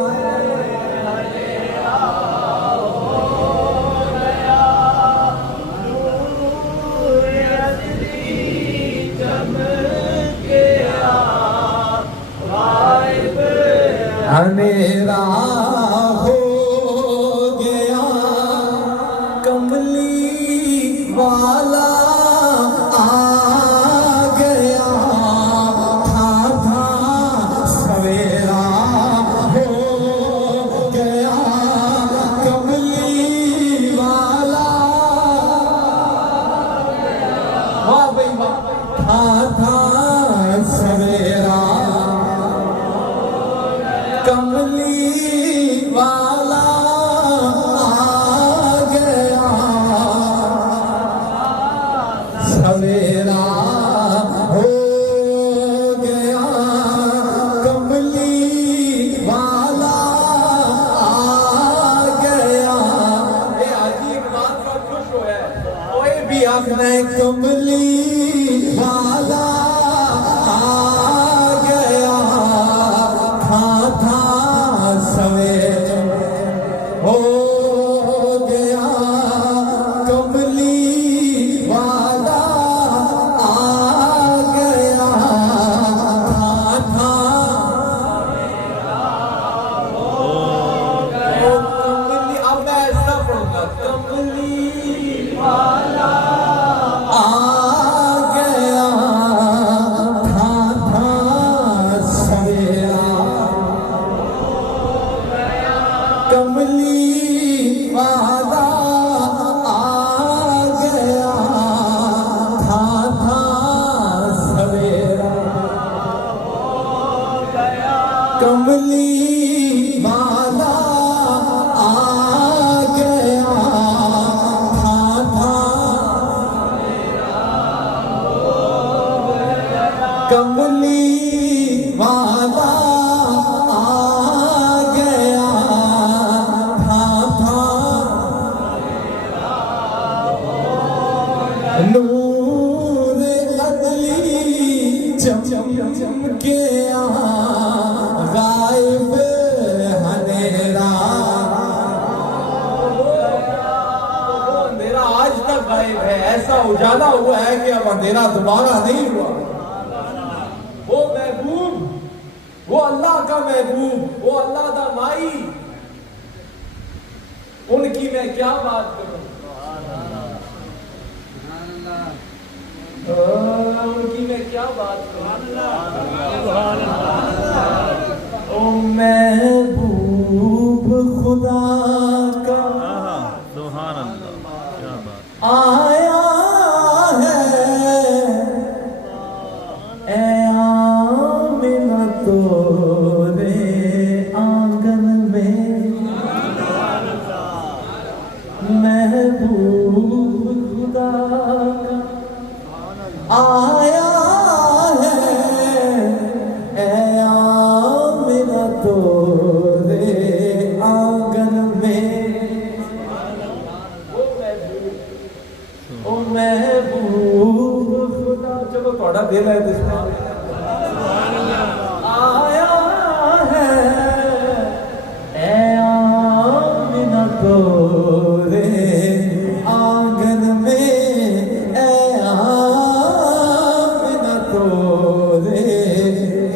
اندھیرا ہو گیا کملی والا آ گیا تھا سویرا ہو گیا کملی والا واہ بھائی واہ تھا سویرا کملی والا آ گیا سویرا ہو گیا کملی والا آ گیا. اے حاجی ایک بات پر خوش ہوا ہے اوے بھی آخنا ہے کملی والا آ گیا تھا سویر ہو گیا کملی والا آ گیا تھا کملی. اب میں ایسا پڑھوں گا کملی والا آ گیا تھا سویرا کملی والا آ گیا تھا سویرا کملی والا آ گیا تھا کملی والا آ گیا تھا نور ازلی چمکے غائب اندھیرا. وہ اندھیرا آج تک غائب ہے. ایسا اجالا ہوا ہے کہ اب اندھیرا دوبارہ نہیں ہوا. وہ محبوب وہ اللہ کا محبوب وہ اللہ کا مائی ان کی میں کیا بات کروں. ان کی میں کیا بات کروں. او محبوب خدا کا سبحان اللہ کیا بات. آیا ہے اے آمنہ تورے آنگن میں محبوب خدا کا آیا ہے اے آمنہ تورے آنگن میں. او محبوب خدا. چلو تھوڑا دل ہے جس میں آیا ہے اے آمنہ تورے آنگن میں اے آمنہ تورے.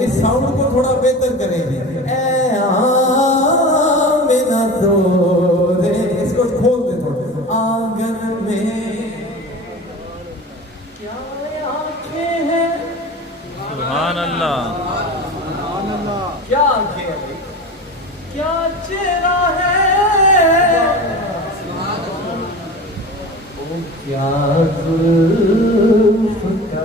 اس ساؤنڈ کو تھوڑا بہتر کریں اے آمنہ تورے. اس کو کھول دے تھوڑا. آنگن میں کیا آنکھیں ہیں سبحان اللہ کیا آنکھیں ہیں کیا چہرہ ہے او کیا زلف کا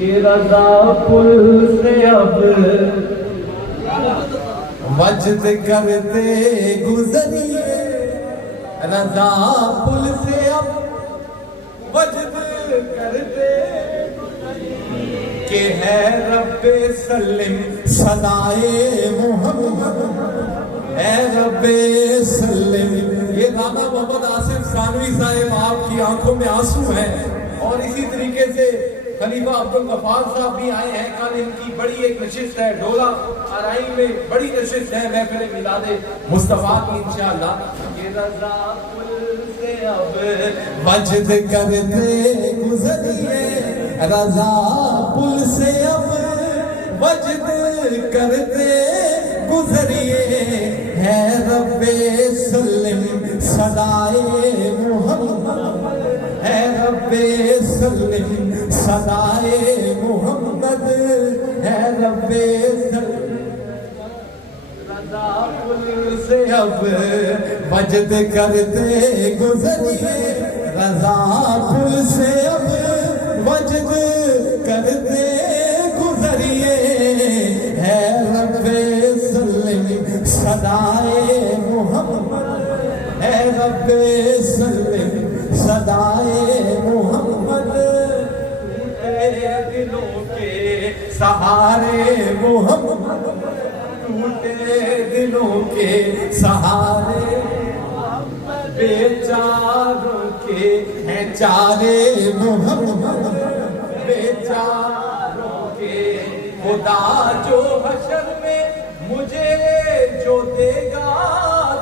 کہ رضا پل سے اب وجد کرتے گزریے، رضا پل سے اب وجد کرتے کہ ہے رب سلم صدائے محمد، اے رب سلم۔ یہ دادا محمد آصف ثانوی صاحب آپ کی آنکھوں میں آنسو ہیں، اور اسی طریقے سے خلیفہ عبدالغفار صاحب بھی آئے ہیں۔ کل ان کی بڑی ایک نشست ہے ڈولہ آرائی میں، بڑی نشست ہے محفل میلاد مصطفیٰ کی انشاءاللہ۔ یہ رضا پل سے اب وجد کرتے گزریے، رضا پل سے اب وجد کرتے گزریے، ہے رب سلم صدائے محمد، ہے رب سلم صدائے محمد، ہے رب سلم۔ رضا پل سے اب وجد کرتے گزریے، رضا پل سے اب وجد کرتے گزریے، ہے رب سلم صدائے محمد، ہے رب سلم صدائے محمد۔ ٹوٹے دلوں کے سہارے محمد، ٹوٹے دلوں کے سہارے بیچاروں کے ہیں چارے محمد، بیچاروں کے خدا جو حشر میں مجھے جو دے گا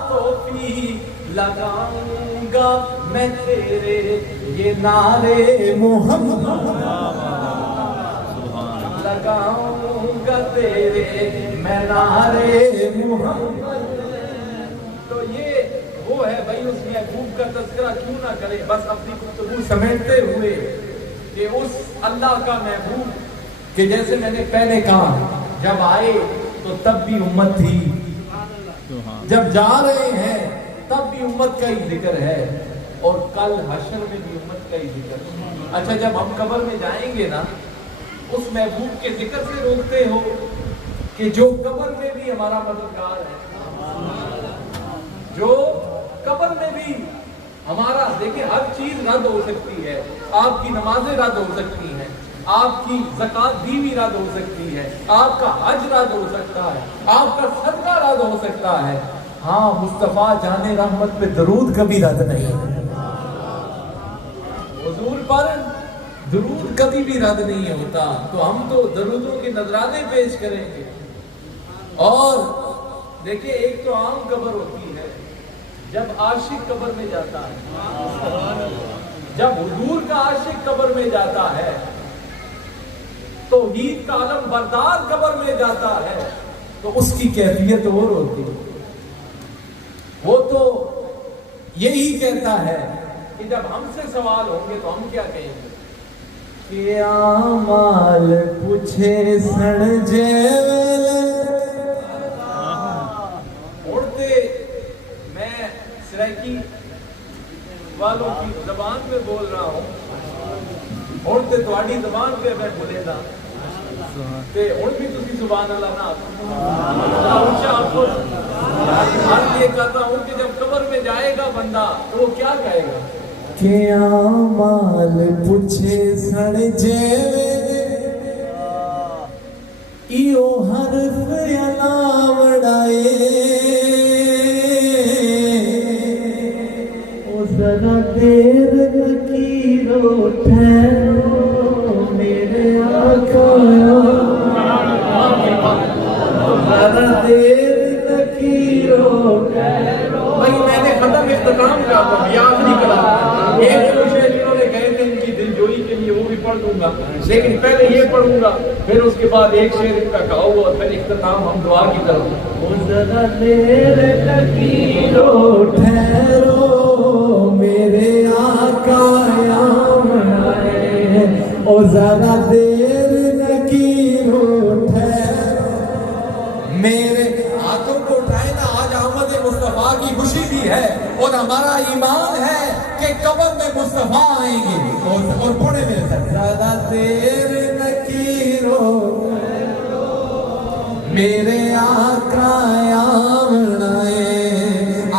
توفیق لگاؤں گا میں تیرے یہ نعرے محمد، لگاؤں گا تیرے میں نعرے محمد۔ تو یہ وہ ہے بھائی، اس محبوب کا تذکرہ کیوں نہ کرے، بس اپنی گفتگو سمیٹتے ہوئے کہ اس اللہ کا محبوب کہ جیسے میں نے پہلے کہا جب آئے تو تب بھی امت تھی، جب جا رہے ہیں تب بھی امت کا ہی ذکر ہے، اور کل حشر میں بھی امت کا ہی ذکر ہے۔ اچھا جب ہم قبر میں جائیں گے نا، اس محبوب کے ذکر سے روکتے ہو کہ جو قبر میں بھی ہمارا مددگار ہے، جو قبر میں بھی ہمارا، دیکھیں ہر چیز رد ہو سکتی ہے، آپ کی نمازیں رد ہو سکتی ہیں، آپ کی زکوٰۃ دی بھی رد ہو سکتی ہے، آپ کا حج رد ہو سکتا ہے، آپ کا صدقہ رد ہو سکتا ہے، ہاں مصطفیٰ جان رحمت پہ درود کبھی رد نہیں، حضور پر درود کبھی بھی رد نہیں ہوتا۔ تو ہم تو درودوں کے نذرانے پیش کریں گے۔ اور دیکھیں ایک تو عام قبر ہوتی ہے، جب عاشق قبر میں جاتا ہے، جب حضور کا عاشق قبر میں جاتا ہے، توحید کا علم بردار قبر میں جاتا ہے، تو اس کی کیفیت اور ہوتی ہے۔ وہ تو یہی کہتا ہے کہ جب ہم سے سوال ہوں گے تو ہم کیا کہیں گے کہ آمال پوچھے سن جیل اڑتے، میں سرائکی والوں کی زبان میں بول رہا ہوں، اڑتے تواڈی زبان پہ میں بولے گا تے اڑ بھی تسی سبحان اللہ نہ اونچا آپ کو یہ کہتا ہوں کہ جب قبر میں جائے گا بندہ تو وہ کیا کہے گا کہ آمال پوچھے سن جیوے ایو حرف علاوڑائے او ذرا دیر لکیرو ٹھہرو میرے آقا، ذرا دیر لکیرو ٹھہرو۔ بھائی میں نے ختم اختتام کا یہ آخری کلام، ایک دو شعر انہوں نے کہے تھے ان کی دل جوئی کے لیے وہ بھی پڑھ دوں گا، لیکن پہلے یہ پڑھوں گا، پھر اس کے بعد ایک شعر ان کا کہا ہوا، پھر اختتام ہم دعا کی طرف۔ ذرا دیر لکیرو ٹھہرو میرے آقا آمنائے، او ذرا دیر لکیرو ٹھہرو میرے ہاتھوں کو اٹھائے نا، آج آمد مصطفیٰ کی خوشی بھی ہے اور ہمارا ایمان ہے کہ قبر میں مصطفیٰ آئیں گے، اور پڑھے میں ذرا دیر لکیرو نکیرو میرے آقا آمنائے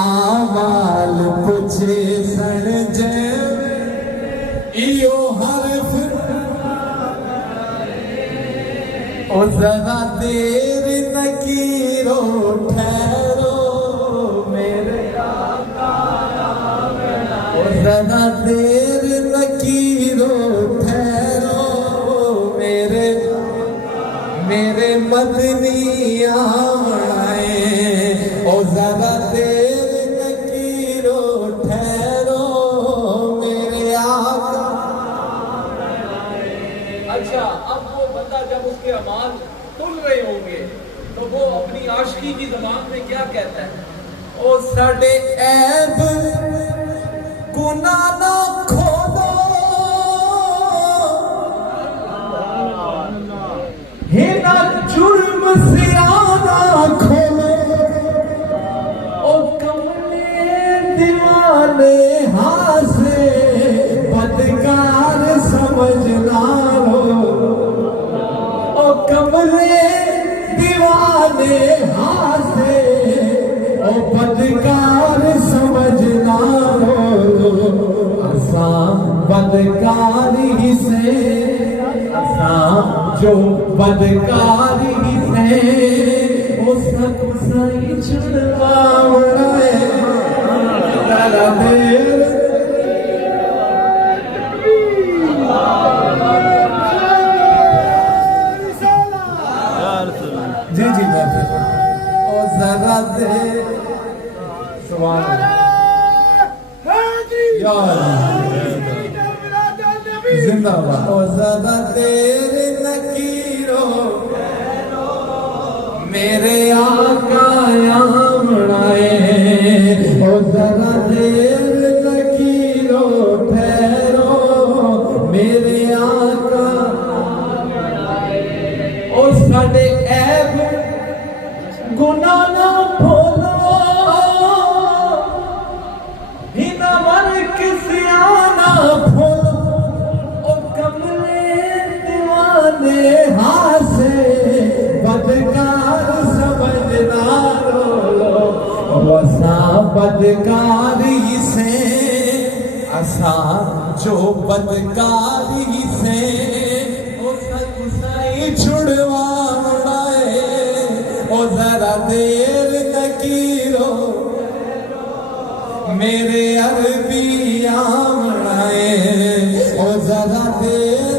آمال پوچھے سن جے ایو حرف او ذرا دیر نکیرو ٹھہرو میرے آقا او ذرا دیر نکیرو ٹھہرو میرے مدنی آئے او ذرا دیر نکیرو ٹھہرو میرے آقا. اچھا اب وہ بندہ جب اس کے اعمال تل رہے ہوں گے تو وہ اپنی عاشقی کی زبان میں کیا کہتا ہے؟ او ساڈے عیب گناہ نہ کھولو ہنا جرم سیانہ کھولو او کملے دیوانے ہاسے بدکار سمجھنا رو او کملے دیوانے ہاسے او بدکار سمجھنا رو اساں بدکاری سے اساں جو بدکاری سے اس کو سائی چھڑواونا ہے ذرا دیر جی جی بہت او ذرا دیر سبحان اللہ یا زندہ باد او ذرا دیر نکیرو میرے آقا آمنائے او ذرا دیر نکیرو ٹھہرو میرے آقا او ساڈے عیب گناہ نہ بھولو ہنا ور کسی آنا بھولو او کملے دیوانے ہاسے بدکار سمجھنا رو اساں بدکاری سے اساں جو بدکاری سے سائی چھڑوانا ہے او ذرا دیر نکیرو میرے عربی آمنائے او ذرا دیر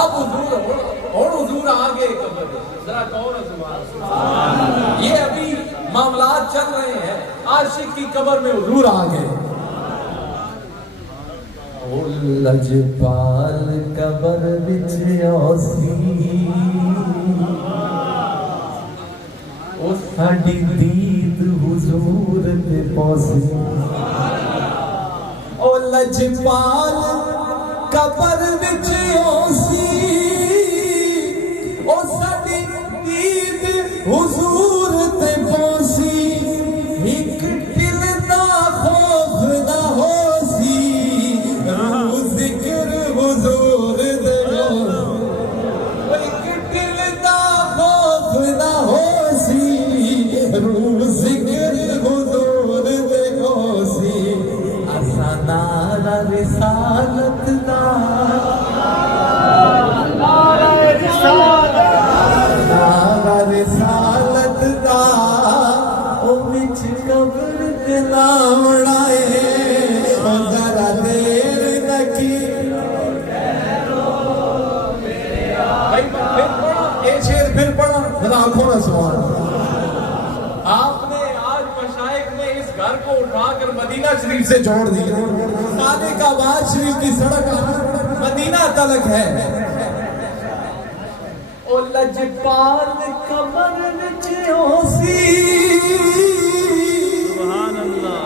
اب حضور آگے قبر ذرا کون ہے سبحان اللہ. یہ ابھی معاملات چل رہے ہیں عاشق کی قبر میں حضور آگے او لجپال قبر وچ اوسی او ساڈی دید حضور تے پوسی او لجپال قبر وچ اوسی او ساڈی دید حضور تے پوسی ایک دل دا خوف نہ ہوسی رو ذکر حضور دے ایک دل دا خوف نہ ہوسی رو ذکر حضور دے ہوسی اساں نعرہ رسالت دا نعرہ رسالت دا او وچ قبر تے لاوڑائے او ذرا دیر نکیرو بھائی پھر پڑھا یہ شعر پھر پڑھا ذرا آنکھوں نہ سوال آپ نے آج مشائخ نے اس گھر کو اٹھا کر مدینہ شریف سے جوڑ دیا صادق آباد شریف کی سڑک مدینہ تلک ہے او لجپال قبر وچ اوسی سبحان اللہ.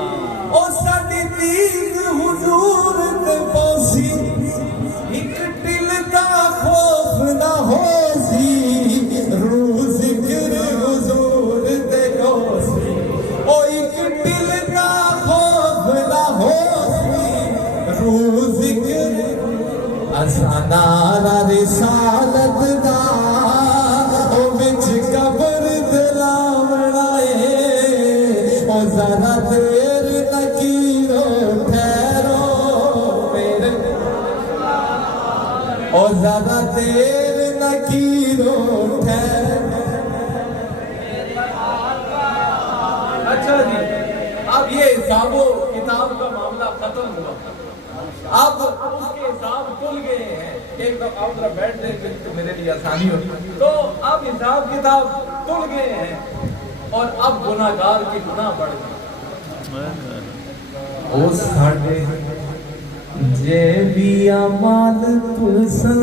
او ساڈی دید حضور تے پوسی ایک دل دا خوف نہ ہوسی رو ذکر حضور تے ہوسی او ایک دل دا خوف نہ ہوسی رو ذرا دیر نہ کیرو ٹھہر. اچھا جی، اب یہ حساب و کتاب کا معاملہ ختم ہوا. اب اس کے حساب کھل گئے ہیں. ایک دفعہ آپ ذرا بیٹھ دیں تو میرے لیے آسانی ہوگی. تو اب حساب کتاب کھل گئے ہیں اور اب گناہگار کے گناہ بڑھ گئے. او ساڈے جے بھی اعمال تلسن،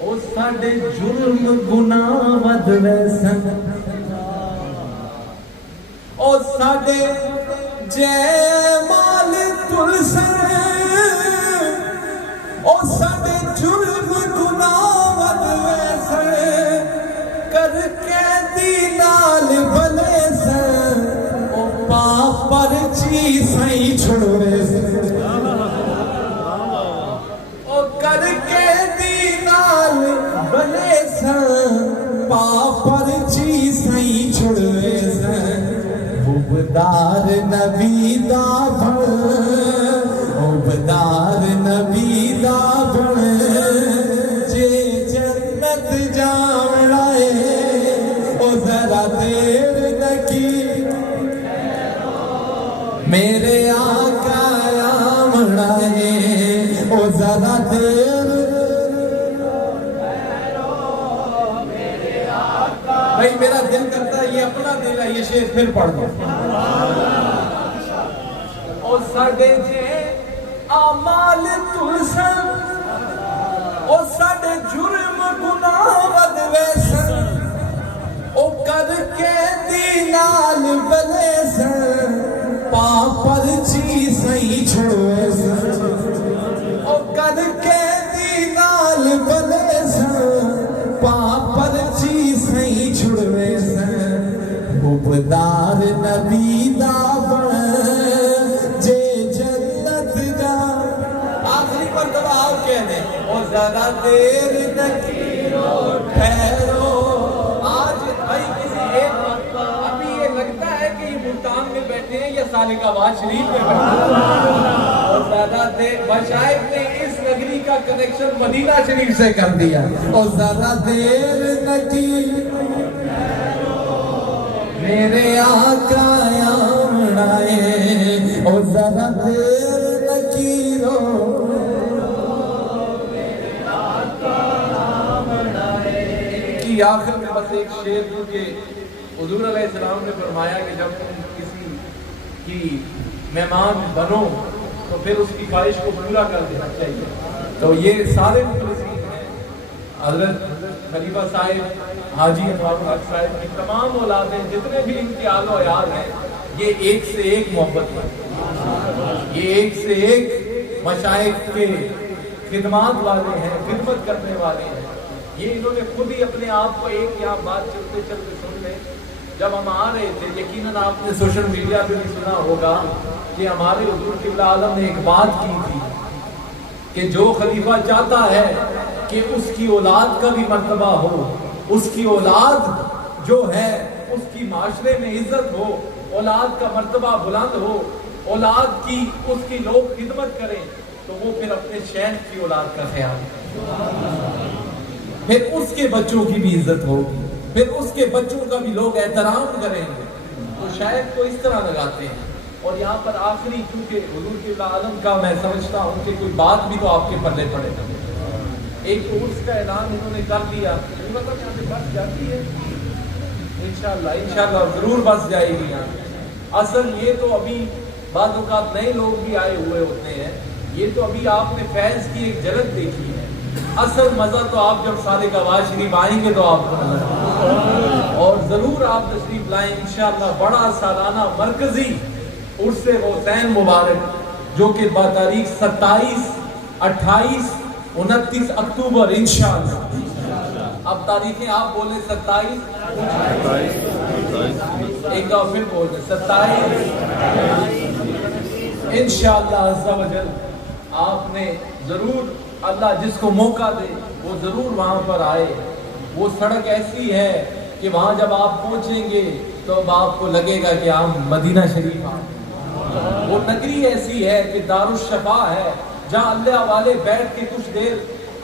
او ساڈے جرم گناہ ود ویسن. او ساڈے جے مال تلسن، او ساڈے جرم گناہ ود ویسن. کر کے دی نال بلے سن، او پاپر چی سائیں چھوڑے سن. او کر کے دی نال بلے سن، پاپر چی سائیں چھوڑے سن. عبدار نبی دا بن، عبدار نبی دا بن. جے جنت جاوڑا ہے او ذرا دیر نہ کی، میرے آقا آمنا ہے او ذرا دیر. بھائی میرا دل کرتا ہے یہ اپنا دل ہے، یہ شعر پھر پڑھ دو. او ساڈے جے اعمال تلسن، او ساڈے جرم گناہ ود ویسن. او کر کے دی نال بلے سن، پاپر چی سائیں چھوڑے سن. او کر کے دی نال بلے سن، پاپر چی سائیں چھوڑے سن. عبدار نبی دا بن، جے جنت جا. آخری مرتبہ آپ کہہ دیں او ذرا دیر نہ کیرو ٹھہرو. آج بھائی کسی ایک ابھی یہ لگتا ہے کہ یہ ملتان میں بیٹھے ہیں یا سالک آباد شریف میں بیٹھے ہیں. اور زیادہ دیر مشائخ نے اس نگری کا کنیکشن مدینہ شریف سے کر دیا. اور ذرا دیر نہ کی، میرے آقا آمنا ہے اور ذرا دیر نہ کیرو. کی آخر میں بس ایک شعر دوں کہ حضور علیہ السلام نے فرمایا کہ جب تم کسی کی مہمان بنو تو پھر اس کی خواہش کو پورا کر دینا چاہیے. تو یہ سارے مخلصین ہیں. حضرت خلیفہ صاحب، حاجی انوار الحق صاحب کی تمام اولادیں جتنے بھی ان کے آل و عیال ہیں، یہ ایک سے ایک محبت ہے. یہ ایک سے ایک مشائخ کے خدمات والے ہیں، خدمت کرنے والے ہیں. یہ انہوں نے خود ہی اپنے آپ کو ایک یہاں بات چلتے چلتے سن لیں. جب ہم آ رہے تھے یقیناً آپ نے سوشل میڈیا پہ بھی سنا ہوگا کہ ہمارے حضور قبلہ عالم نے ایک بات کی تھی کہ جو خلیفہ چاہتا ہے کہ اس کی اولاد کا بھی مرتبہ ہو، اس کی اولاد جو ہے اس کی معاشرے میں عزت ہو، اولاد کا مرتبہ بلند ہو، اولاد کی اس کی لوگ خدمت کریں، تو وہ پھر اپنے شیخ کی اولاد کا خیال کریں. پھر اس کے بچوں کی بھی عزت ہوگی، پھر اس کے بچوں کا بھی لوگ احترام کریں گے. تو شاید کو اس طرح لگاتے ہیں. اور یہاں پر آخری چونکہ حضور قبلہ عالم کا میں سمجھتا ہوں کہ کوئی بات بھی تو آپ کے پلے پڑے گا. ایک کورس کا اعلان انہوں نے کر دیا، مطلب یہاں سے بس جاتی ہے انشاءاللہ ضرور بس جائے گی یہاں. اصل یہ تو ابھی بعض اوقات نئے لوگ بھی آئے ہوئے ہوتے ہیں، یہ تو ابھی آپ نے فیض کی ایک جھلک دیکھی ہے. اصل مزہ تو آپ جب صادق آباد شریف آئیں گے تو آپ کو نظر آئے گا. اور ضرور آپ تشریف لائیں انشاءاللہ. بڑا سالانہ مرکزی عرس حسین مبارک جو کہ بتاریخ 27، 28، 29 اکتوبر انشاءاللہ. اب تاریخیں آپ بولیں 27، ایک دفعہ پھر بول دیں 27 انشاءاللہ عز و جل. آپ نے ضرور، اللہ جس کو موقع دے وہ ضرور وہاں پر آئے. وہ سڑک ایسی ہے کہ وہاں جب آپ پہنچیں گے تو اب آپ کو لگے گا کہ آپ مدینہ شریف آئے. وہ نگری ایسی ہے کہ دارالشفا ہے، جہاں اللہ والے بیٹھ کے کچھ دیر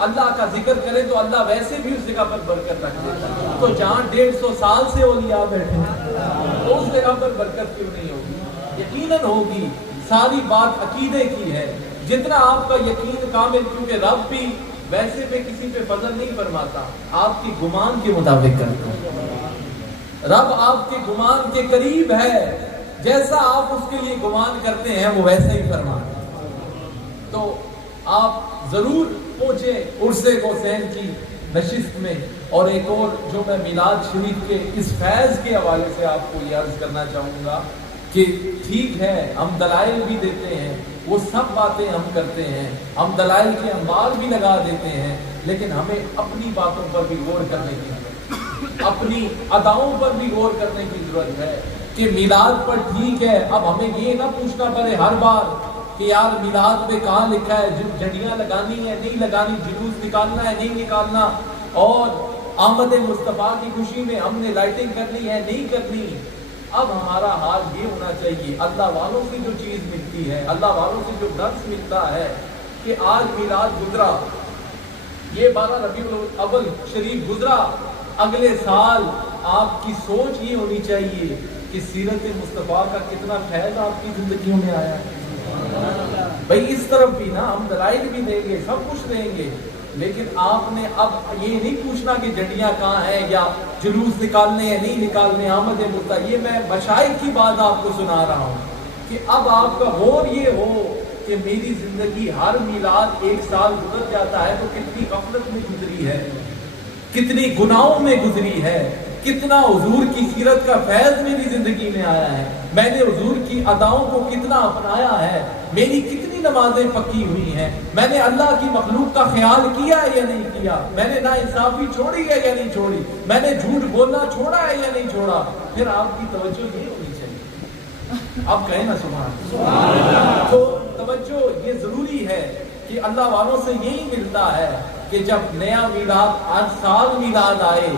اللہ کا ذکر کریں تو اللہ ویسے بھی اس جگہ پر برکت رکھ دیتا ہے. تو جہاں 150 سال سے اولیاء بیٹھے ہیں تو اس جگہ پر برکت کیوں نہیں ہوگی؟ یقیناً ہوگی. ساری بات عقیدے کی ہے. جتنا آپ کا یقین کامل، کیونکہ رب بھی ویسے میں کسی پہ فضل نہیں فرماتا، آپ کی گمان کے مطابق کرتا ہے. رب آپ کے گمان کے قریب ہے، جیسا آپ اس کے لیے گمان کرتے ہیں وہ ویسا ہی فرماتا ہے. تو آپ ضرور پہنچے عرس حسین کی نشست میں. اور ایک اور جو میں میلاد شریف کے اس فیض کے حوالے سے آپ کو یہ عرض کرنا چاہوں گا کہ ٹھیک ہے ہم دلائل بھی دیتے ہیں، وہ سب باتیں ہم کرتے ہیں، ہم دلائل کے انبار بھی لگا دیتے ہیں، لیکن ہمیں اپنی باتوں پر بھی غور کرنے کی ضرورت ہے، اپنی اداؤں پر بھی غور کرنے کی ضرورت ہے. کہ میلاد پر ٹھیک ہے، اب ہمیں یہ نہ پوچھنا پڑے ہر بار کہ یار میلاد پہ کہاں لکھا ہے جھنڈیاں لگانی ہے نہیں لگانی، جلوس نکالنا ہے نہیں نکالنا، اور آمد مصطفیٰ کی خوشی میں ہم نے لائٹنگ کرنی ہے نہیں کرنی. اب ہمارا حال یہ ہونا چاہیے، اللہ والوں سے جو چیز ملتی ہے، اللہ والوں سے جو درس ملتا ہے کہ آج میلاد گزرا، یہ 12 ربیع الاول شریف گزرا، اگلے سال آپ کی سوچ یہ ہونی چاہیے کہ سیرت مصطفیٰ کا کتنا فیض آپ کی زندگیوں میں آیا ہے. بھائی اس طرف بھی نا ہم دلائل بھی دیں گے، سب کچھ دیں گے، لیکن آپ نے اب یہ نہیں پوچھنا کہ جھنڈیاں کہاں ہیں یا جلوس نکالنے ہیں نہیں نکالنے، آمد مصطفیٰ. یہ میں مشائخ کی بات آپ کو سنا رہا ہوں کہ اب آپ کا غور یہ ہو کہ میری زندگی ہر میلاد ایک سال گزر جاتا ہے تو کتنی غفلت میں گزری ہے، کتنی گناہوں میں گزری ہے، کتنا حضور کی سیرت کا فیض میری زندگی میں آیا ہے، میں نے حضور کی اداؤں کو کتنا اپنایا ہے، میری کتنی نمازیں پکی ہوئی ہیں، میں نے اللہ کی مخلوق کا خیال کیا ہے یا نہیں کیا، میں نے ناانصافی چھوڑی ہے یا نہیں چھوڑی، میں نے جھوٹ بولنا چھوڑا ہے یا نہیں چھوڑا. پھر آپ کی توجہ یہ ہونی چاہیے، آپ کہیں نا سبحان اللہ. تو توجہ یہ ضروری ہے کہ اللہ والوں سے یہی ملتا ہے کہ جب نیا میلاد ہر سال میلاد آئے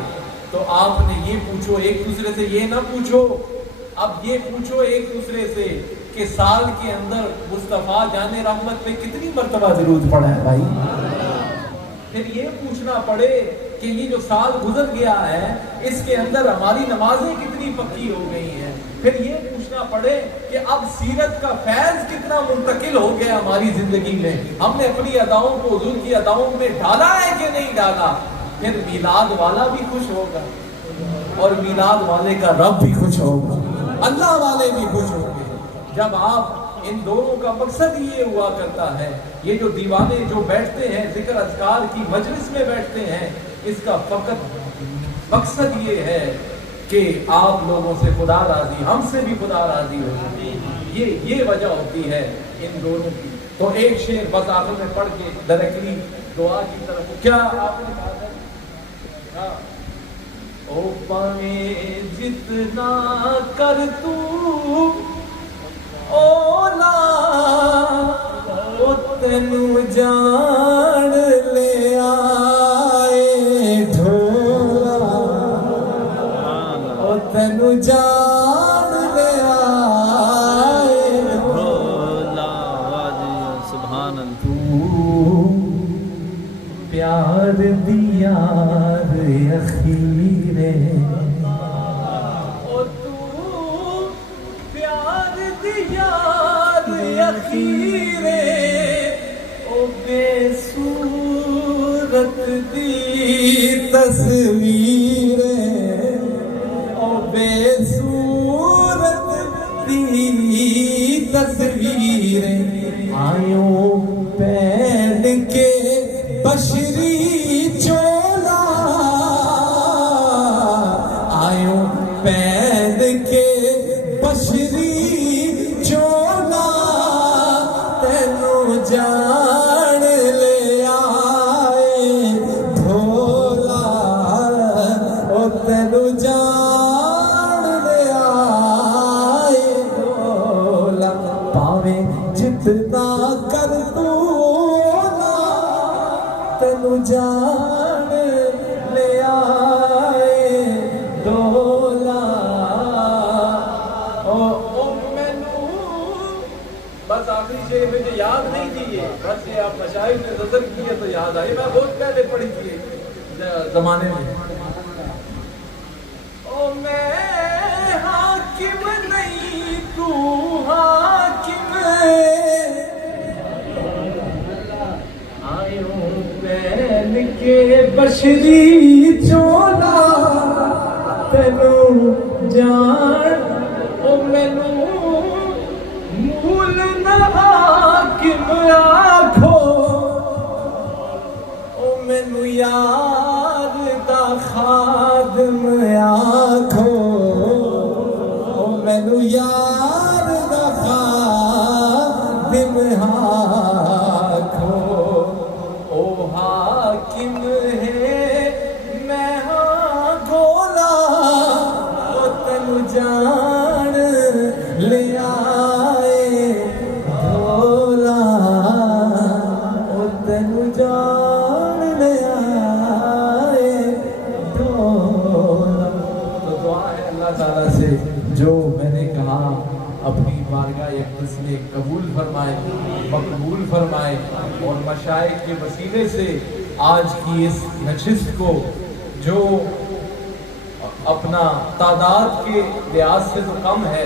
تو آپ نے یہ پوچھو ایک دوسرے سے، یہ نہ پوچھو اب یہ پوچھو ایک دوسرے سے کہ سال کے اندر مصطفیٰ جان رحمت پہ کتنی مرتبہ درود پڑا ہے بھائی. پھر یہ پوچھنا پڑے کہ یہ جو سال گزر گیا ہے اس کے اندر ہماری نمازیں کتنی پکی ہو گئی ہیں. پھر یہ پوچھنا پڑے کہ اب سیرت کا فیض کتنا منتقل ہو گیا ہماری زندگی میں، ہم نے اپنی اداؤں کو حضور کی اداؤں میں ڈالا ہے کہ نہیں ڈالا. پھر میلاد والا بھی خوش ہوگا اور میلاد والے کا رب بھی خوش ہوگا، اللہ والے بھی خوش ہوں گے. جب آپ ان دونوں کا مقصد یہ ہوا کرتا ہے، یہ جو دیوانے جو بیٹھتے ہیں ذکر اذکار کی مجلس میں بیٹھتے ہیں، اس کا فقط مقصد یہ ہے کہ آپ لوگوں سے خدا راضی، ہم سے بھی خدا راضی ہو. یہ وجہ ہوتی ہے ان دونوں کی. تو ایک شعر بس آخر میں پڑھ کے ڈائریکٹلی دعا کی طرف. کیا آپ نے کہا ہے او پاویں جتنا کر تو اولا او تینو جان لے آئے ڈھولا، او تینو جان لے آئے ڈھولا. سبحان اللہ. پیار دیار اخیرے او تو پیار دیار اخیرے او بے صورت دی تصویر او بے صورت دی تصویر آیوں پہن کے بشری چولا، آیوں پہن کے بشری چولا، تینو جان لے آئے ڈھولا، او تینو جان لے آئے ڈھولا. پاویں جتنا کر تو تینو جان لے آئے ڈھولا. او مینوں بس آخری شعر مجھے یاد نہیں کیے، بس یہ مشاہد نے نظر کی ہے تو یاد آئی، میں بہت پہلے پڑھی تھی زمانے میں. او میں حاکم نہیں تو حاکم آئیوں پہن کے بشری چولا تینوں جان او مینوں مول نہ حاکم آکھو او مینوں یار دا خادم آکھو او مینوں یار دا خادم آکھو او حاکم ہے میں ہاں گولا او تینوں جان لے آئے بھولا او تینوں جان لے آئے بھولا. تو دعا ہے اللہ تعالیٰ سے جو میں نے کہا اپنی بارگاہ اقدس میں قبول فرمائے، مقبول فرمائے، اور مشائخ کے وسیلے سے آج کی اس نشست کو جو اپنا تعداد کے لحاظ سے تو کم ہے،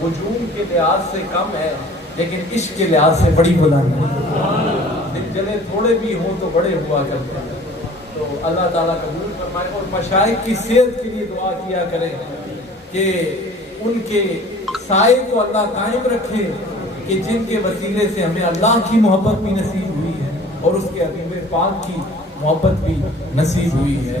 ہجوم کے لحاظ سے کم ہے، لیکن عشق کے لحاظ سے بڑی بلند ہے. دل جلے تھوڑے بھی ہوں تو بڑے ہوا کرتے ہیں. تو اللہ تعالیٰ قبول فرمائے، اور مشائخ کی صحت کے لیے دعا کیا کریں کہ ان کے سائے کو اللہ قائم رکھے، کہ جن کے وسیلے سے ہمیں اللہ کی محبت بھی نصیب ہوئی ہے اور اس کے حبیب پاک کی محبت بھی نصیب ہوئی ہے.